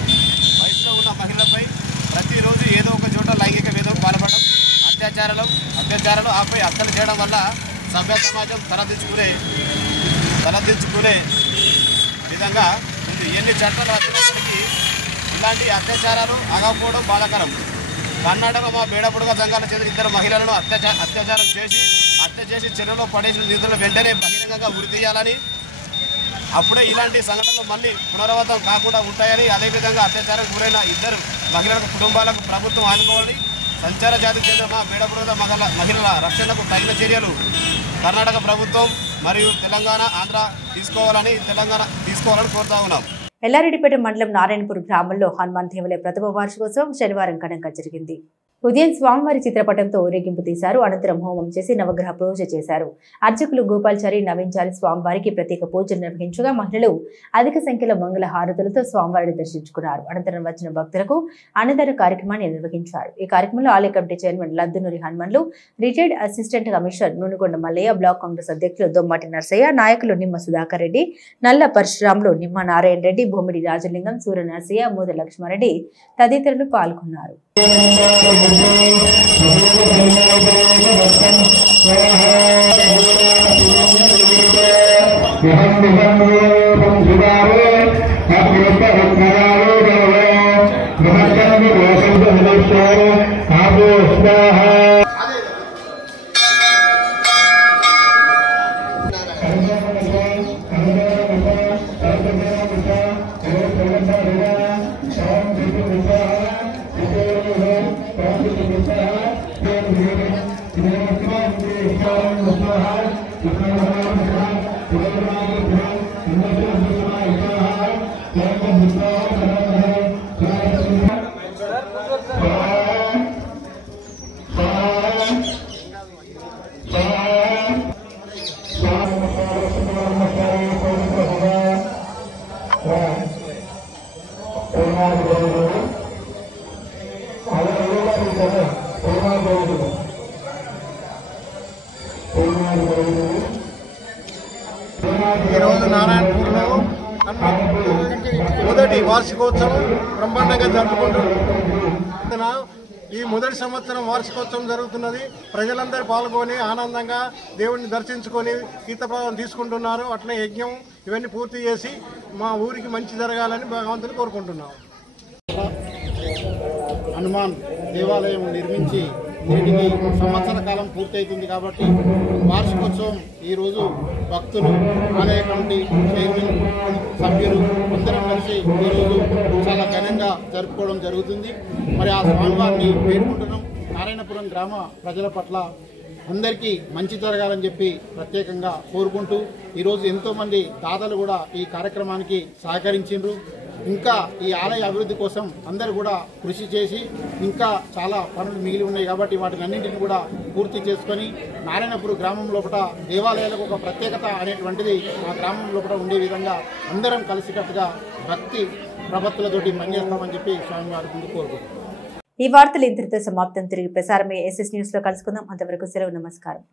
వయసులో ఉన్న మహిళలపై ప్రతిరోజు ఏదో ఒక చోట లైంగిక వేదనకు పాల్పడడం, అత్యాచారాలు ఆపై హత్యలు చేయడం వల్ల సభ్య సమాజం తలదించుకునే విధంగా ఉంది. ఎన్ని చట్టాలు వచ్చినప్పటికీ ఇలాంటి అత్యాచారాలు ఆగకపోవడం బాధాకరం. కర్ణాటక మా బేడపుడుగ సంఘాల చేత 2 మహిళలను హత్య చేసి చెరువులో పడేసిన నిధులు వెంటనే బహిరంగంగా ఉరి తీయాలని, అప్పుడే ఇలాంటి సంఘటనలు మళ్ళీ పునరావృతం కాకుండా ఉంటాయని, అదేవిధంగా అత్యాచారం గురైన 2 మహిళల కుటుంబాలకు ప్రభుత్వం ఆదుకోవాలని, సంచార జాతికి చెందిన మా బేడపుడుగ మహిళల రక్షణకు తగిన చర్యలు కర్ణాటక ప్రభుత్వం మరియు తెలంగాణ ఆంధ్ర తీసుకోవాలని కోరుతా ఉన్నాం. ఎల్లారెడ్డిపేట మండలం నారాయణపూర్ గ్రామంలో హనుమాన్ దేవాలయ ప్రథమ వార్షికోత్సవం శనివారం ఘనంగా జరిగింది. ఉదయం స్వామివారి చిత్రపటంతో ఊరేగింపు తీశారు. అనంతరం హోమం చేసి నవగ్రహ పూజ చేశారు. అర్చకులు గోపాల్చారి, నవీన్చారి స్వామివారికి ప్రత్యేక పూజలు నిర్వహించగా మహిళలు అధిక సంఖ్యలో మంగళ హారతులతో స్వామివారిని దర్శించుకున్నారు. అనంతరం వచ్చిన భక్తులకు అన్నదాన కార్యక్రమాన్ని నిర్వహించారు. ఈ కార్యక్రమంలో ఆలయ committee chairman Laddunuri Hanumanlu, retired assistant commissioner Nunegonda Mallaiah, block Congress అధ్యక్షులు దొమ్మాటి నర్సయ్య, నాయకులు నిమ్మ సుధాకర్ రెడ్డి, నల్ల పరశురాములు, నిమ్మ నారాయణ రెడ్డి, భూమిడి రాజలింగం, సూర్య నర్సయ్య, మూద లక్ష్మారెడ్డి తదితరులు పాల్గొన్నారు. ఈరోజు నారాయణపూర్లో మొదటి వార్షికోత్సవం బ్రహ్మాండంగా జరుపుకుంటున్నాం. ఈ మొదటి సంవత్సరం వార్షికోత్సవం జరుగుతున్నది. ప్రజలందరూ పాల్గొని ఆనందంగా దేవుడిని దర్శించుకొని తీర్థప్రసాదం తీసుకుంటున్నారు. అట్లే యజ్ఞం ఇవన్నీ పూర్తి చేసి మా ఊరికి మంచి జరగాలని భగవంతుని కోరుకుంటున్నాం. హనుమాన్ దేవాలయం నిర్మించి నేటికి సంవత్సర కాలం పూర్తవుతుంది కాబట్టి వార్షికోత్సవం ఈరోజు భక్తులు, ఆలయ కమిటీ చైర్మన్, సభ్యులు అందరం కలిసి ఈరోజు చాలా ఘనంగా జరుపుకోవడం జరుగుతుంది. మరి ఆ స్వామివారిని వేడుకుంటున్నాం. నారాయణపురం గ్రామ ప్రజల పట్ల అందరికీ మంచి జరగాలని చెప్పి ప్రత్యేకంగా కోరుకుంటూ ఈరోజు ఎంతోమంది దాతలు కూడా ఈ కార్యక్రమానికి సహకరించిండ్రు. ఇంకా ఈ ఆలయ అభివృద్ధి కోసం అందరూ కూడా కృషి చేసి ఇంకా చాలా పనులు మిగిలి ఉన్నాయి కాబట్టి వాటిని అన్నింటినీ కూడా పూర్తి చేసుకొని నారాయణపురం గ్రామం లోపల దేవాలయాలకు ఒక ప్రత్యేకత అనేటువంటిది మా గ్రామం లోపల ఉండే విధంగా అందరం కలిసికట్టుగా భక్తి ప్రపత్తులతోటి పనిచేస్తామని చెప్పి స్వామివారి ముందు కోరుకుంటున్నాం. ఈ వార్తలు ఇంతటితో సమాప్తం. తిరిగి ప్రసారమయ్యే SS న్యూస్ లో కలుసుకుందాం. అంతవరకు సెలవు. నమస్కారం.